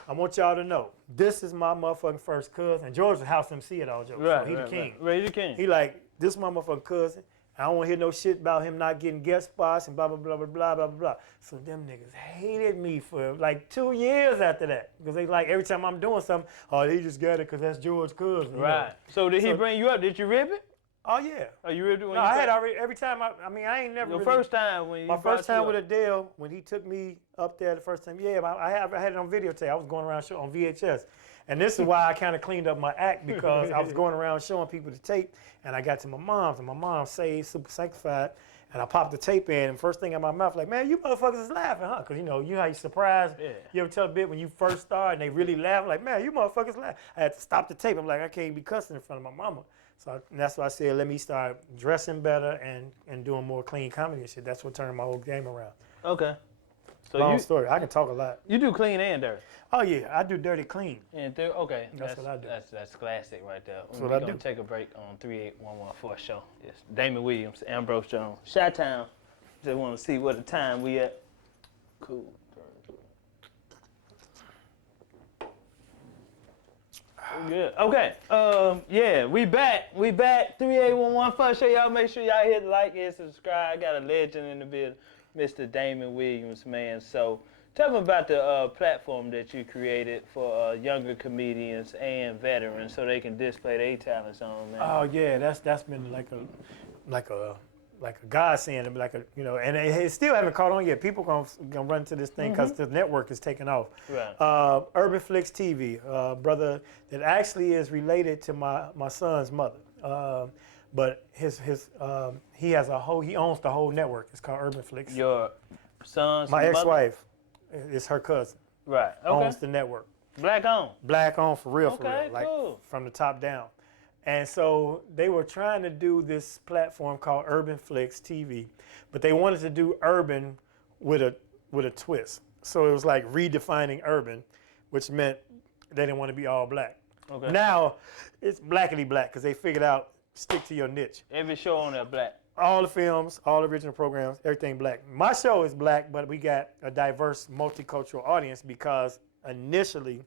I want y'all to know, this is my motherfucking first cousin. And George was house MC at all jokes. Right, so he the king. Right, he the king. He like, this is my motherfucking cousin. I don't want to hear no shit about him not getting guest spots and blah, blah, blah, blah, blah, blah, blah. So them niggas hated me for like 2 years after that. Because they like, every time I'm doing something, they just got it because that's George's cousin. Right. So did he bring you up? Did you rip it? Oh, yeah. Oh, you ripped it when no, you I had already, every time, I ain't never Your really, first time when you my first time with Adele, when he took me up there the first time, I had it on videotape. I was going around on VHS. And this is why I kind of cleaned up my act, because I was going around showing people the tape, and I got to my mom's, and my mom saved, super sanctified, and I popped the tape in, and first thing in my mouth, like, man, you motherfuckers is laughing, huh? Because, you know how you surprised. Yeah. You ever tell a bit when you first start, and they really laugh, like, man, you motherfuckers laugh. I had to stop the tape. I'm like, I can't be cussing in front of my mama. So that's why I said, let me start dressing better and doing more clean comedy and shit. That's what turned my whole game around. Okay. So Long story. I can talk a lot. You do clean and dirty. Oh yeah, I do dirty clean. And okay. That's what I do. That's classic right there. That's what We're I do. gonna take a break on 38114 show. Yes. Damon Williams, Ambrose Jones, Chi-Town. Just want to see what the time we at. Cool. Good. Okay. Yeah, we back. 38114 show. Y'all make sure y'all hit like and subscribe. I got a legend in the building, Mr. Damon Williams, man. So tell me about the platform that you created for younger comedians and veterans, so they can display their talents on, man. Oh yeah, that's been like a godsend, and it still haven't caught on yet. People gonna run to this thing because the network is taking off. Right. Urban Flicks TV, brother that actually is related to my son's mother, but he owns the whole network. It's called Urban Flicks. Your son's My mother? ex-wife is her cousin. Right. Okay. Owns the network. Black on. Black on for real, Okay, like cool. from the top down. And so they were trying to do this platform called Urban Flicks TV, but they wanted to do urban with a twist. So it was like redefining urban, which meant they didn't want to be all black. Okay. Now it's blackity black because they figured out stick to your niche. Every show on there black. All the films, all the original programs, everything black. My show is black, but we got a diverse, multicultural audience because initially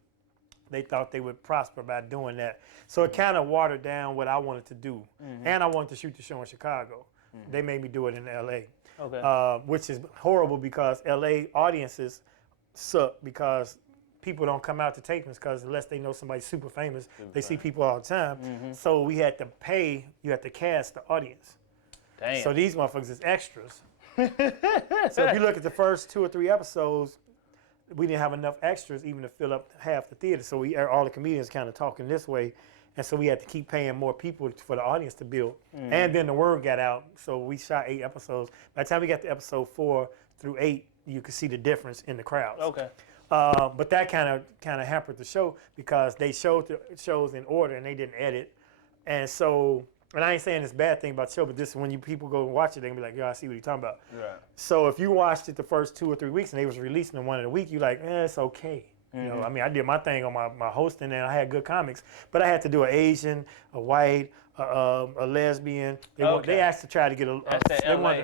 they thought they would prosper by doing that. So it kind of watered down what I wanted to do. And I wanted to shoot the show in Chicago. They made me do it in LA. Okay. Which is horrible because LA audiences suck because people don't come out to tapings because unless they know somebody super famous, they see people all the time. So we had to pay, you had to cast the audience. Damn. So these motherfuckers is extras. So if you look at the first 2 or 3 episodes, we didn't have enough extras even to fill up half the theater. So all the comedians kind of talking this way. And so we had to keep paying more people for the audience to build. And then the word got out. So we shot 8 episodes. By the time we got to episode 4 through 8, you could see the difference in the crowds. Okay. But that kind of hampered the show because they showed the shows in order and they didn't edit. And so, and I ain't saying this bad thing about the show, but this when people go and watch it, they can be like, yo, I see what you're talking about. Right. So if you watched it the first 2 or 3 weeks and they was releasing them one of the week, you're like, it's okay. You know, I mean, I did my thing on my hosting and I had good comics, but I had to do an Asian, a white, a lesbian. They asked to try to get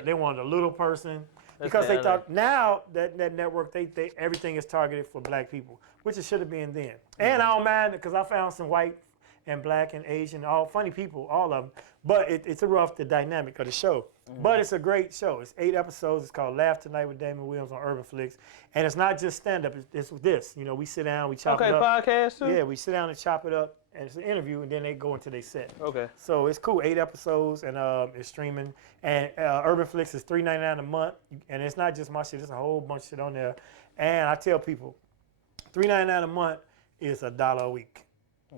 they wanted a little person. Because they thought now that network, they everything is targeted for black people, which it should have been then. And I don't mind it because I found some white and black and Asian, all funny people, all of them. But it's a rough the dynamic of the show. But it's a great show. It's 8 episodes. It's called Laugh Tonight with Damon Williams on Urban Flicks. And it's not just stand-up. It's this. You know, we sit down, we chop it up. Okay, podcast too? Yeah, we sit down and chop it up. And it's an interview, and then they go into their set. Okay. So it's cool. 8 episodes, and it's streaming. And Urban Flicks is $3.99 a month. And it's not just my shit. There's a whole bunch of shit on there. And I tell people, $3.99 a month is $1 a week.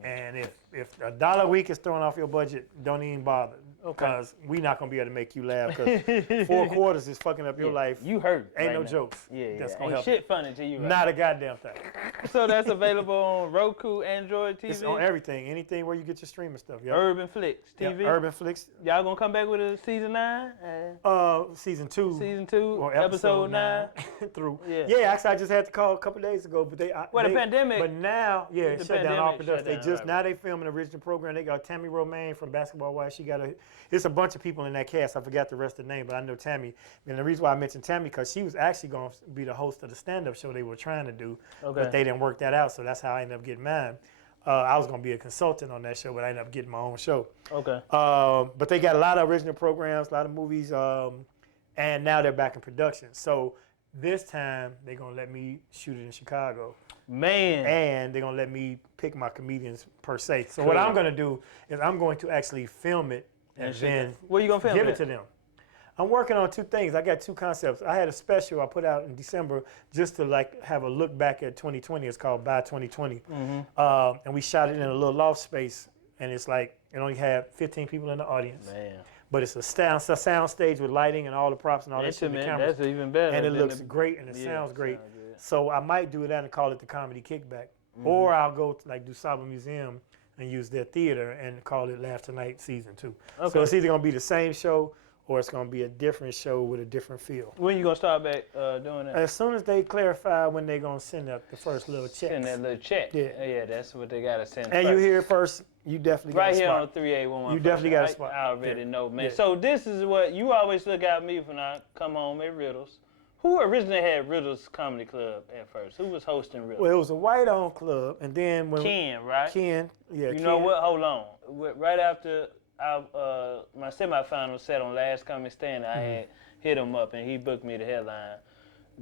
And if $1 a week is throwing off your budget, don't even bother. Because we're not going to be able to make you laugh. Because 4 quarters is fucking up your life. You hurt. Ain't right no now. jokes. Yeah. That's gonna Ain't help shit funny to you. Right Not a goddamn thing. So that's available on Roku, Android TV? It's on everything. Anything where you get your streaming stuff. Yep. Urban Flicks TV? Yep. Urban Flicks. Y'all going to come back with a season 9? Season 2. Season 2, or episode 9? through. Yeah, actually I just had to call a couple days ago. But the pandemic. But now, it shut down all production. Now they filming the original program. They got Tammy Romaine from Basketball Wives. It's a bunch of people in that cast. I forgot the rest of the name, but I know Tammy. And the reason why I mentioned Tammy, because she was actually going to be the host of the stand-up show they were trying to do. But they didn't work that out, so that's how I ended up getting mine. I was going to be a consultant on that show, but I ended up getting my own show. Okay. But they got a lot of original programs, a lot of movies, and now they're back in production. So this time, they're going to let me shoot it in Chicago. Man. And they're going to let me pick my comedians per se. So what I'm going to do is I'm going to actually film it and then where you gonna film give it to them. I'm working on 2 things. I got 2 concepts. I had a special I put out in December just to like have a look back at 2020. It's called By 2020. And we shot it in a little loft space. And it's like, it only had 15 people in the audience. Man. But it's a sound stage with lighting and all the props and all that shit in the cameras. That's even better. And it looks great and it sounds great. So I might do that and call it the Comedy Kickback. Or I'll go to like DuSable Museum and use their theater and call it Laugh Tonight Season 2. Okay. So it's either going to be the same show or it's going to be a different show with a different feel. When you going to start back doing that? As soon as they clarify when they're going to send up the first little check. Send that little check. Yeah, that's what they got to send and first. You hear it first, you definitely got a spot. Right here on 3811. You definitely got a spot. I already know, man. Yeah. So this is what, you always look at me when I come home at Riddles. Who originally had Riddles Comedy Club at first? Who was hosting Riddles? Well, it was a white-owned club, and then when Ken, right? Ken, yeah. You know what? Hold on. Right after my semifinal set on Last Comic Stand, I had hit him up, and he booked me the headline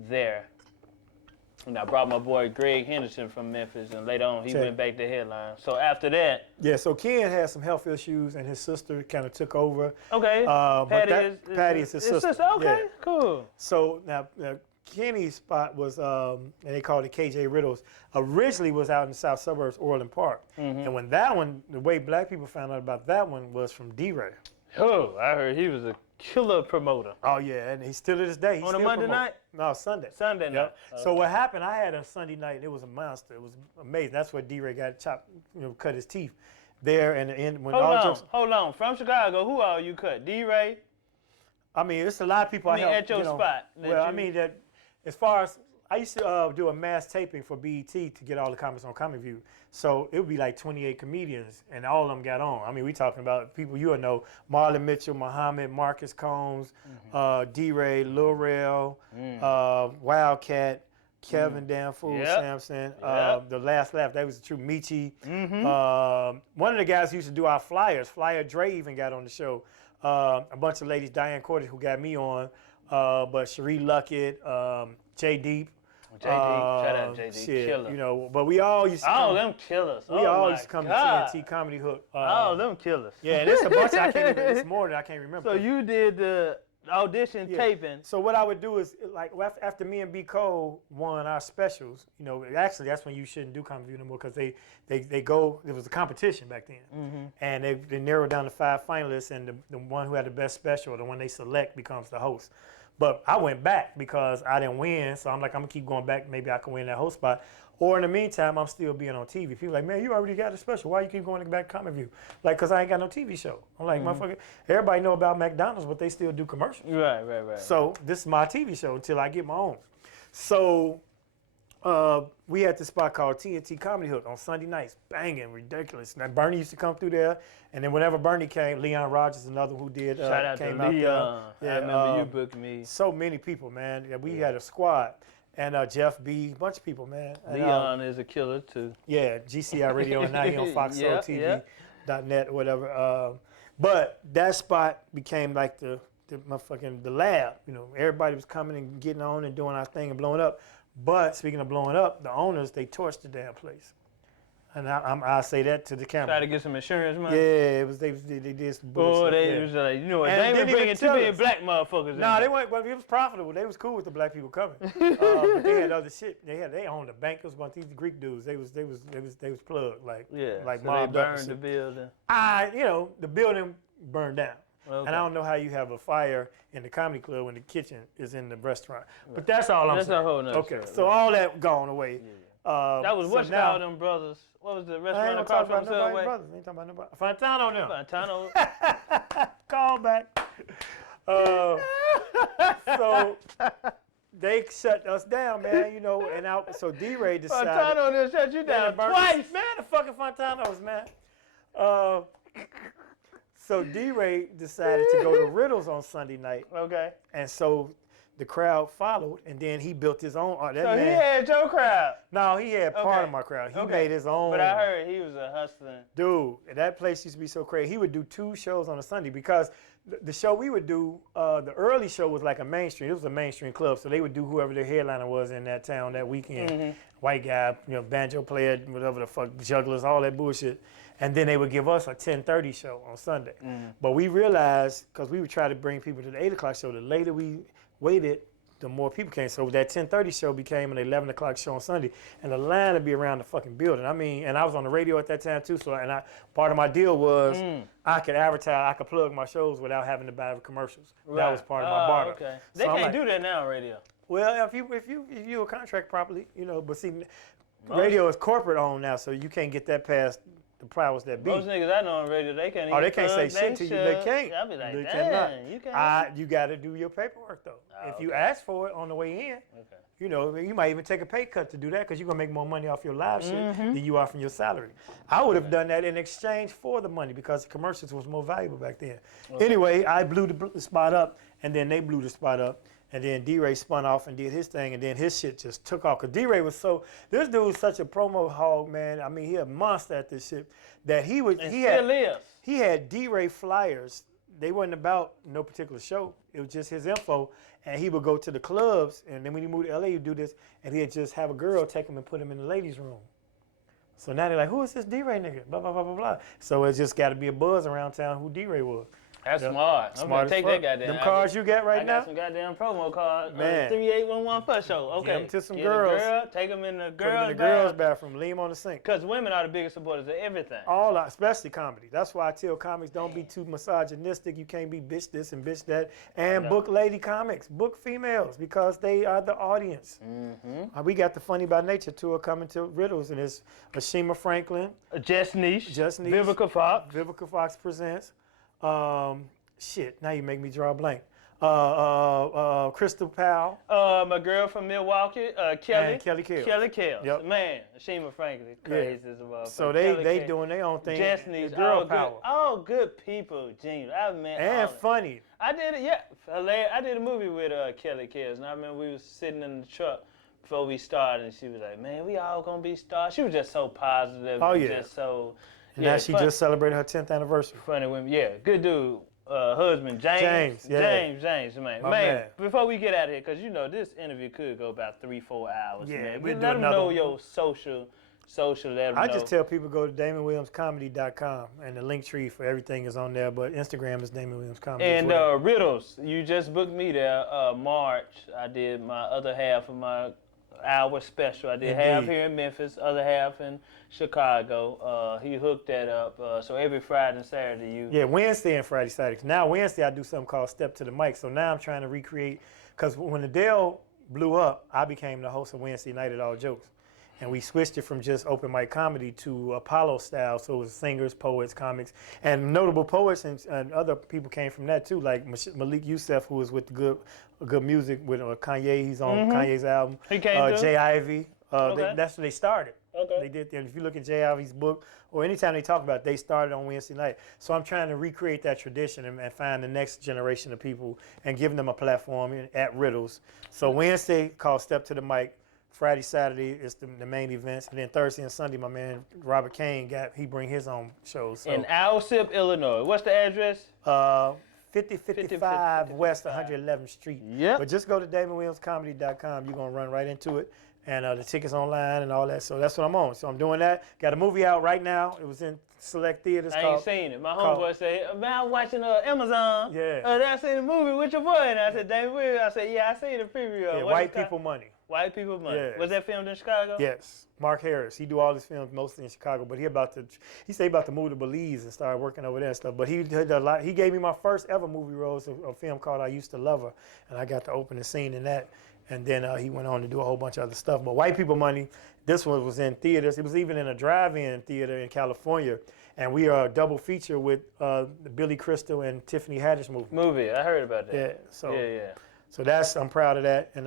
there. And I brought my boy Greg Henderson from Memphis, and later on he went back to headline. So after that, so Ken had some health issues, and his sister kind of took over. Okay. Patty is his sister. Okay, cool. So now Kenny's spot was, and they called it KJ Riddles. Originally was out in the south suburbs, Orland Park. And when that one, the way black people found out about that one was from D-Ray. Oh, I heard he was a killer promoter. Oh yeah, and he's still to this day. On a Monday night? No, Sunday. Sunday night. Okay. So what happened? I had a Sunday night. It was a monster. It was amazing. That's where D-Ray got chopped, cut his teeth there. And when hold on. From Chicago, who all you cut? D-Ray? I mean, it's a lot of people I helped. At your spot. Well, I mean that as far as I used to do a mass taping for BET to get all the comics on Comic View. So it would be like 28 comedians, and all of them got on. I mean, we talking about people you would know: Marlon Mitchell, Muhammad, Marcus Combs, D-Ray, Lil Rel, Wildcat, Kevin Danfool, Sampson, The Last Laugh. That was the true Michi. One of the guys who used to do our flyers, Flyer Dre, even got on the show. A bunch of ladies, Diane Cordes, who got me on, but Cherie Luckett, J Deep. Shout out J Deep, killer. You know, but we all used to come. Oh, them killers. We all used to come to TNT Comedy Hook. Them killers. Yeah, and it's a bunch I can't even, it's more than I can't remember. So you did the audition taping. So what I would do is, like, after me and B. Cole won our specials, you know, actually that's when you shouldn't do Comedy View no more, because they go, it was a competition back then. And they narrowed down to 5 finalists, and the one who had the best special, or the one they select, becomes the host. But I went back because I didn't win, so I'm like, I'm gonna keep going back. Maybe I can win that host spot. Or in the meantime, I'm still being on TV. People are like, man, you already got a special. Why you keep going back to Comic View? Like, cause I ain't got no TV show. I'm like, motherfucker, everybody know about McDonald's, but they still do commercials. Right. So this is my TV show until I get my own. So we had this spot called TNT Comedy Hook on Sunday nights, banging, ridiculous. Now Bernie used to come through there, and then whenever Bernie came, Leon Rogers, another who did, Shout out came to out Leon. there. I remember you booked me. So many people, man. Yeah, we had a squad. And Jeff B, a bunch of people, man. Leon is a killer too. Yeah, GCI Radio, and now he on FoxSoulTV.net or whatever. But that spot became like the motherfucking the lab. You know, everybody was coming and getting on and doing our thing and blowing up. But speaking of blowing up, the owners, they torched the damn place. And I say that to the camera. Try to get some insurance money. Yeah, it was they did some bullshit. They was like, you know what? They ain't bringing too many black motherfuckers. Nah, they weren't. But it was profitable. They was cool with the black people coming. But they had other shit. They owned the bank. It was about these Greek dudes. They was plugged like like so mobbed they up. burned the building. The building burned down. Okay. And I don't know how you have a fire in the comedy club when the kitchen is in the restaurant. But that's all I'm saying. That's a whole nother Okay, so all that gone away. That was what you called them brothers. What was the restaurant across from Subway? Brothers. Ain't talking about nobody. Fantano now. Fantano. Call back. So they shut us down, man. You know, and so D-Ray decided. Fantano done shut you down twice. Man, the fucking Fantanos, man. So D-Ray decided to go to Riddles on Sunday night. Okay. And so the crowd followed, and then he built his own. He had your crowd. No, he had part of my crowd. He made his own. But I heard he was a hustler. Dude, that place used to be so crazy. He would do 2 shows on a Sunday because the show we would do, the early show was like a mainstream. It was a mainstream club, so they would do whoever their headliner was in that town that weekend. White guy, banjo player, whatever the fuck, jugglers, all that bullshit. And then they would give us a 10:30 show on Sunday. But we realized, because we would try to bring people to the 8 o'clock show, the later we waited, the more people came. So that 10:30 show became an 11 o'clock show on Sunday. And the line would be around the fucking building. I mean, and I was on the radio at that time too. So, part of my deal was I could advertise, I could plug my shows without having to buy commercials. Right. That was part of my barter. Okay. They can't do that now on radio. Well, if you a contract properly, but see, radio is corporate owned now, so you can't get that past the powers that be. Most niggas I know on radio, they can't even they can't say shit to you. They can't. I'll be like, they damn, you can't. You got to do your paperwork, though. If you ask for it on the way in, you might even take a pay cut to do that because you're going to make more money off your live shit than you are from your salary. I would have done that in exchange for the money because the commercials was more valuable back then. Anyway, I blew the spot up, and then they blew the spot up. And then D-Ray spun off and did his thing, and then his shit just took off. Because D-Ray was this dude was such a promo hog, man. I mean, he a monster at this shit. That he had D-Ray flyers. They wasn't about no particular show. It was just his info. And he would go to the clubs, and then when he moved to LA, he'd do this, and he'd just have a girl take him and put him in the ladies' room. So now they're like, who is this D-Ray nigga? Blah, blah, blah, blah, blah. So it's just got to be a buzz around town who D-Ray was. That's smart. I'm Smart gonna take that goddamn. Them cards you got right now? I got some goddamn promo cards. Man. 3811 for show. Okay. Give them to some Get girls. A girl, take them in the girls' bathroom. Leave them on the sink. Because women are the biggest supporters of everything. Especially comedy. That's why I tell comics don't be too misogynistic. You can't be bitch this and bitch that. And book lady comics. Book females because they are the audience. Mm-hmm. We got the Funny by Nature tour coming to Riddles, and it's Ashima Franklin. Just Niche. Vivica Fox. Vivica Fox presents. Shit, now you make me draw a blank. Crystal Powell. My girl from Milwaukee, Kelly. And Kelly Kells. Kelly Kells. Yep. Man, Ashima Franklin, crazy as a motherfucker. So they doing their own thing. Just Niche. Girl power. All good people, Gene. And funny. I did it, yeah. I did a movie with Kelly Kells, and I remember we was sitting in the truck before we started, and she was like, "Man, we all gonna be stars." She was just so positive. Oh yeah. Just so. And now she just celebrated her 10th anniversary. Funny women, yeah. Good dude. Husband, James, man. Before we get out of here, because you know this interview could go about 3-4 hours, man. We'll let them know your social. I just tell people go to DamonWilliamsComedy.com, and the link tree for everything is on there. But Instagram is Damon Williams Comedy. And Riddles, you just booked me there. March, I did my other half of my hour special. I did half here in Memphis, other half in Chicago. He hooked that up. So every Friday and Saturday Wednesday and Friday, Saturday. Now Wednesday I do something called Step to the Mic. So now I'm trying to recreate, because when Adele blew up, I became the host of Wednesday Night at All Jokes. And we switched it from just open mic comedy to Apollo style. So it was singers, poets, comics, and notable poets and other people came from that too, like Malik Youssef, who was with the good music with Kanye. He's on Kanye's album. He came Jay Ivy. That's where they started. Okay. They did. And if you look at Jay Ivy's book, or anytime they talk about it, they started on Wednesday night. So I'm trying to recreate that tradition and find the next generation of people and giving them a platform at Riddles. So Wednesday called Step to the Mic. Friday, Saturday is the main events, and then Thursday and Sunday, my man Robert Kane he bring his own shows. So. In Alsip, Illinois. What's the address? 5055 West 111th Street. Yeah. But just go to DamonWilliamsComedy.com. You're gonna run right into it, and the tickets online and all that. So that's what I'm on. So I'm doing that. Got a movie out right now. It was in select theaters. I ain't seen it. My homeboy said, "Man, I'm watching Amazon. I seen the movie with your boy," and I said, "Damon Williams." I said, "Yeah, I seen the preview." White People Money. White People Money. Yes. Was that filmed in Chicago? Yes. Mark Harris. He do all his films mostly in Chicago, but he said he about to move to Belize and start working over there and stuff. But he did a lot. He gave me my first ever movie role. It's a film called I Used to Love Her, and I got to open the scene in that. And then he went on to do a whole bunch of other stuff. But White People Money, this one was in theaters. It was even in a drive-in theater in California. And we are a double feature with the Billy Crystal and Tiffany Haddish movie. I heard about that. Yeah. So. Yeah. So I'm proud of that, and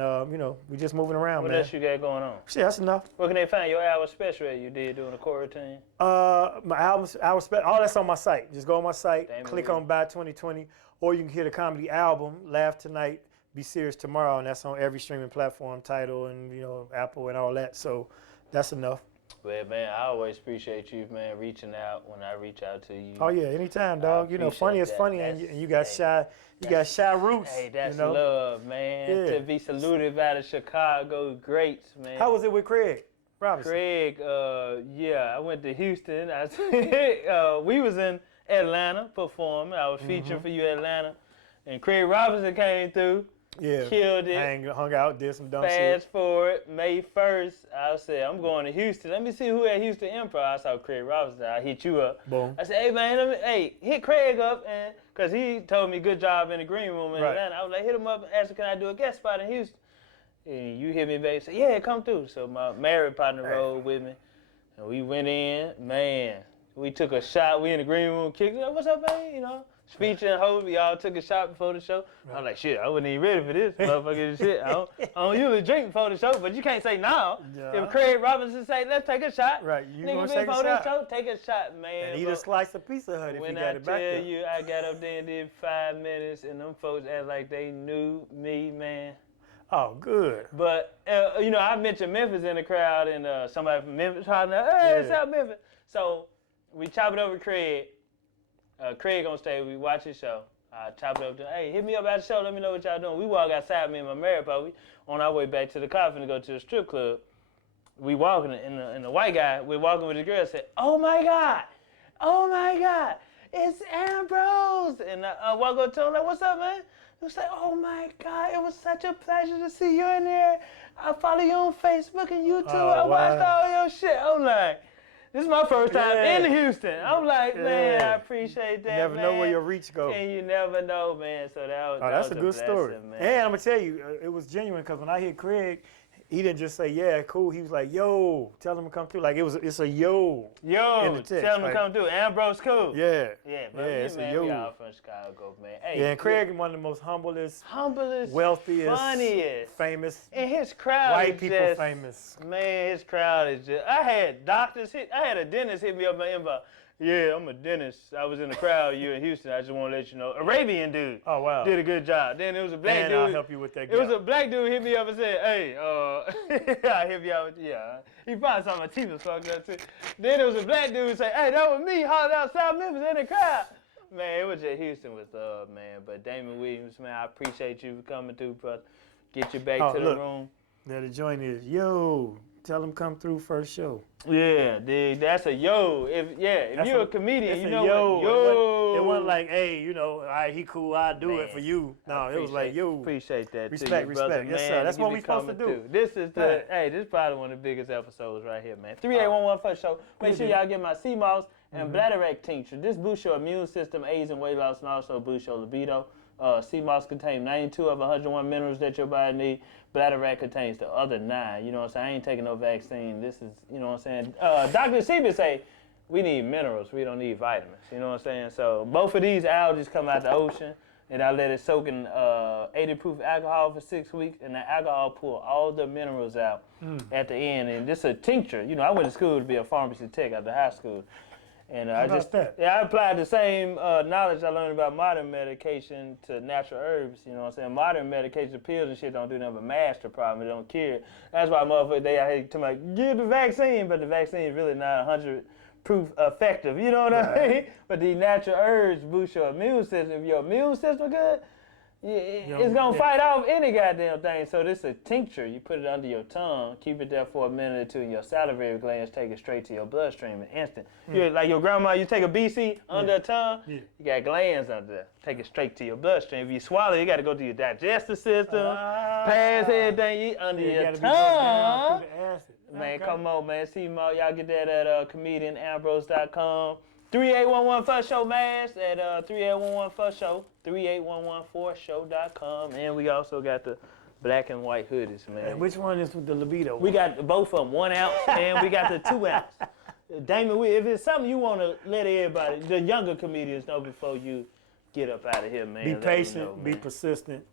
we just moving around, man. What else you got going on? Shit, that's enough. Where can they find your hour special that you did doing a core routine? My albums, hour special, all that's on my site. Just go on my site, click on Buy 2020, or you can hear the comedy album, Laugh Tonight, Be Serious Tomorrow, and that's on every streaming platform, Tidal and Apple and all that. So that's enough. Well, man, I always appreciate you, man, reaching out when I reach out to you. Oh yeah, anytime, dog. Funny is funny, and you got shy. You got shy roots. Hey, that's love, man. Yeah. To be saluted by the Chicago greats, man. How was it with Craig Robinson? Craig, I went to Houston. We was in Atlanta performing. I was featuring for you, Atlanta, and Craig Robinson came through. Yeah, killed it. Hung out, did some dumb shit. Fast forward, May 1st, I said, I'm going to Houston. Let me see who at Houston Improv. I saw Craig Robinson. I hit you up. Boom. I said, hey, man, hit Craig up, because he told me good job in the green room in Atlanta. I was like, hit him up and ask him, can I do a guest spot in Houston? And you hit me back and said, yeah, come through. So my married partner rode with me, and we went in. Man, we took a shot. We in the green room, kicked it. What's up, man? Speech and host, we all took a shot before the show. I was like, shit, I wasn't even ready for this motherfucking shit. I don't usually drink before the show, but you can't say no. Yeah. If Craig Robinson say, let's take a shot. Right, you gonna take a shot. This show, take a shot, man. And eat a slice of Pizza Hut if you got it back there. When I tell you, I got up there and did 5 minutes, and them folks act like they knew me, man. Oh, good. But, I mentioned Memphis in the crowd, and somebody from Memphis hollering, hey, it's out Memphis. So we chop it over to Craig. Craig on stage, we watch his show. I chop it up to him, hey, hit me up at the show, let me know what y'all doing. We walk outside, me and my married partner, on our way back to the car, finna go to the strip club. We walking, and the white guy, we're walking with the girl, said, oh my God, it's Ambrose. And I walk up to him like, what's up, man? He was like, oh my God, it was such a pleasure to see you in there. I follow you on Facebook and YouTube. I watched all your shit. I'm like, this is my first time in Houston. I'm like, man, I appreciate that, You never know where your reach goes. And you never know, man. So that was that's a good blessing, story. Man. And I'm going to tell you, it was genuine because when I hit Craig, he didn't just say, yeah, cool. He was like, yo, tell him to come through. Like, it's a yo. Yo, in the text. tell him to come through. Ambrose cool. Yeah. Yeah, man. It's a yo. We all from Chicago, man. Hey, and Craig is one of the most humblest, wealthiest, funniest, famous, and his crowd white is people just, famous. Man, his crowd is just. I had a dentist hit me up my inbox. Yeah, I'm a dentist. I was in the crowd. You in Houston. I just want to let you know. Arabian dude. Oh, wow. Did a good job. Then it was a black dude. I'll help you with that. It was a black dude hit me up and said, hey, I hit you out with, he probably saw my teeth was fucked up too. Then there was a black dude say, hey, that was me hollering out South Memphis in the crowd. Man, it was just Houston with love, man. But Damon Williams, man, I appreciate you for coming through, brother. Get you back to the room. Now the joint is, yo, tell him come through first show. Yeah, dude, that's a yo. If you're a comedian, you know what yo. It wasn't like, hey, all right, he cool, I'll do it for you. No, it was like, yo. Appreciate that. Respect, too, brother, respect. Yes, sir. That's what we supposed to do. This is this is probably one of the biggest episodes right here, man. 3811 First Show. Make sure y'all get my Seamoss and Bladderwack tincture. This boosts your immune system, aids in weight loss, and also boosts your libido. Seamoss contains 92 of 101 minerals that your body needs. Bladderwack contains the other 9. You know what I'm saying? I ain't taking no vaccine. This is, you know what I'm saying? Dr. Seaman say we need minerals. We don't need vitamins. You know what I'm saying? So both of these algae come out the ocean, and I let it soak in 80 proof alcohol for 6 weeks, and the alcohol pull all the minerals out at the end. And this is a tincture. You know, I went to school to be a pharmacy tech after high school. And I applied the same knowledge I learned about modern medication to natural herbs. You know what I'm saying? Modern medication, pills and shit don't do nothing but mask the problem. It don't cure it. That's why motherfuckers, they out here talking about, give the vaccine, but the vaccine is really not 100 proof effective. You know what I mean? But the natural herbs boost your immune system. If your immune system good, it's going to fight off any goddamn thing. So this is a tincture. You put it under your tongue, keep it there for a minute or two, and your salivary glands take it straight to your bloodstream in instant. Like your grandma, you take a BC under her tongue, you got glands under there. Take it straight to your bloodstream. If you swallow, you got to go to your digestive system, pass everything under your tongue. Man, come on, man. Seamoss, y'all get that at comedianambrose.com. 3811 First Show mask at 3811 First Show, 3811 and we also got the black and white hoodies, man. And which one is with the libido? We got both of them, 1 ounce, and we got the 2 ounce. Damon, if it's something you want to let everybody, the younger comedians know before you get up out of here, man. Be patient, be persistent,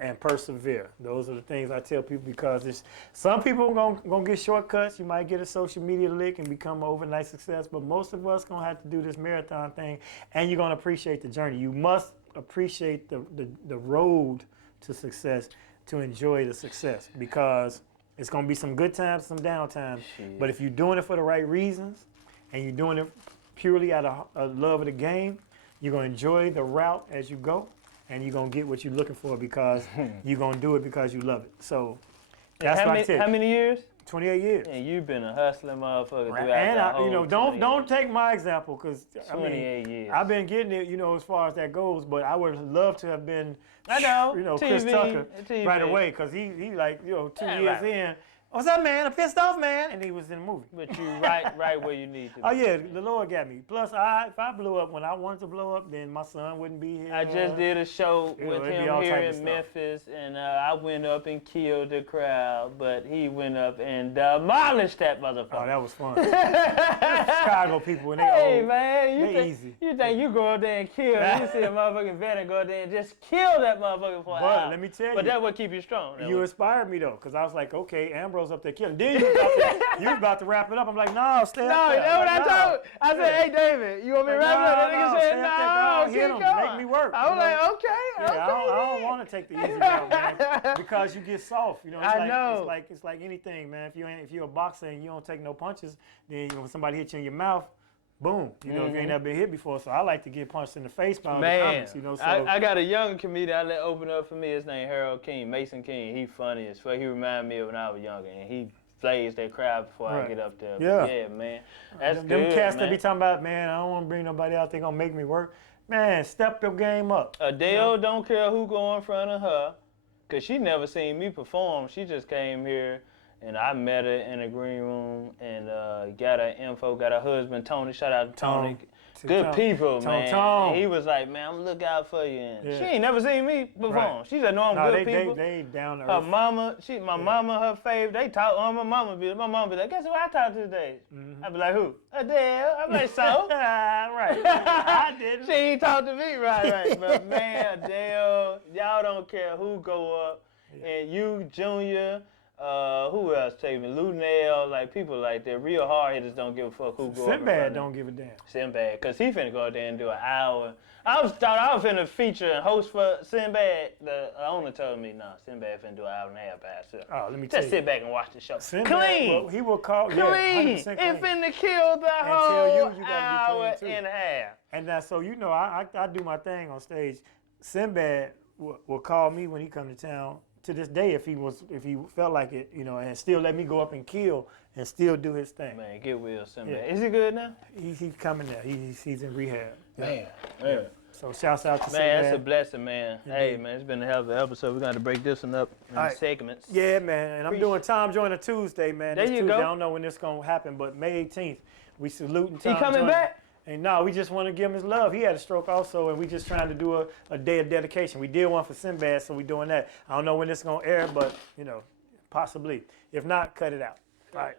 and persevere. Those are the things I tell people because some people gonna get shortcuts. You might get a social media lick and become an overnight success, but most of us gonna have to do this marathon thing, and you're gonna appreciate the journey. You must appreciate the road to success to enjoy the success because it's gonna be some good times, some down times. But if you're doing it for the right reasons and you're doing it purely out of love of the game, you're gonna enjoy the route as you go. And you're going to get what you're looking for because you're going to do it because you love it. So that's what I tell you. How many years? 28 years. And you've been a hustling motherfucker throughout and the whole don't take my example because 28 years. I've been getting it, as far as that goes, but I would love to have been, TV, Chris Tucker TV. right away because he 2 years in. What's up, man? I'm pissed off, man. And he was in the movie. But you right where you need to be. Oh, yeah, the Lord got me. Plus, if I blew up when I wanted to blow up, then my son wouldn't be here. I just did a show with him here in Memphis, and I went up and killed the crowd, but he went up and demolished that motherfucker. Oh, that was fun. Chicago people, when they hey, old, man, easy. You think you go up there and kill, you see a motherfucking veteran go up there and just kill that motherfucker for an hour. But let me tell you. But that would keep you strong. You inspired me, though, because I was like, okay, Ambrose up there killing. Then you was about to wrap it up. I'm like, no, stay up there. No, that's what I told. I said, hey, David, you want me to wrap it up? That nigga said, no, keep going. Make me work. I was like, okay. I don't want to take the easy route, man, because you get soft. It's like anything, man. If you're a boxer and you don't take no punches, then when somebody hits you in your mouth, boom. If you ain't never been hit before, so I like to get punched in the face by the comics, So I got a young comedian I let open up for me. His name Harold King, Mason King. He funny as fuck. He reminded me of when I was younger, and he flays that crowd before I get up there. Yeah, man. That's them good, cats man. that be talking about, man, I don't want to bring nobody out. They gonna make me work. Man, step your game up. Adele don't care who go in front of her, cause she never seen me perform. She just came here, and I met her in the green room and got her info. Got her husband Tony. Shout out to Tony. Good people, man. He was like, man, I'm gonna look out for you. And she ain't never seen me perform. Right. She said, no, I'm good people. They down to earth. Her mama, my mama, her fave, they talk on my mama be like, guess who I talked to today? I be like, who? Adele. I be like, so? Right. I didn't. She ain't talk to me, right. But man, Adele, y'all don't care who go up. And you, Junior, who else take me? Lunel, like people like that. Real hard hitters don't give a fuck who go up. Sinbad don't give a damn. Sinbad, cause he finna go out there and do an hour. I thought I was finna feature and host for Sinbad. The owner told me, no, Sinbad finna do an hour and a half by himself. Oh, let me tell you. Just sit back and watch the show. Sinbad, clean. Well, he will call. Clean. It finna kill the whole hour and a half. And now, so you know, I do my thing on stage. Sinbad will call me when he come to town. To this day, if he felt like it, you know, and still let me go up and kill and still do his thing. Man, get Will Sinbad. Yeah. Is he good now? He's coming there. He's in rehab. Man. So shouts out to man, Sinbad. That's a blessing, man. Indeed. Hey, man, it's been a hell of an episode. We're going to break this one up in segments. Yeah, man. And I'm doing Tom Joyner Tuesday, man. There you Tuesday. go. I don't know when this is going to happen, but May 18th, we saluting Tom He coming Joyner. back? And no, we just want to give him his love. He had a stroke also, and we just trying to do a day of dedication. We did one for Sinbad, so we doing that. I don't know when this is going to air, but, you know, possibly. If not, cut it out. All right.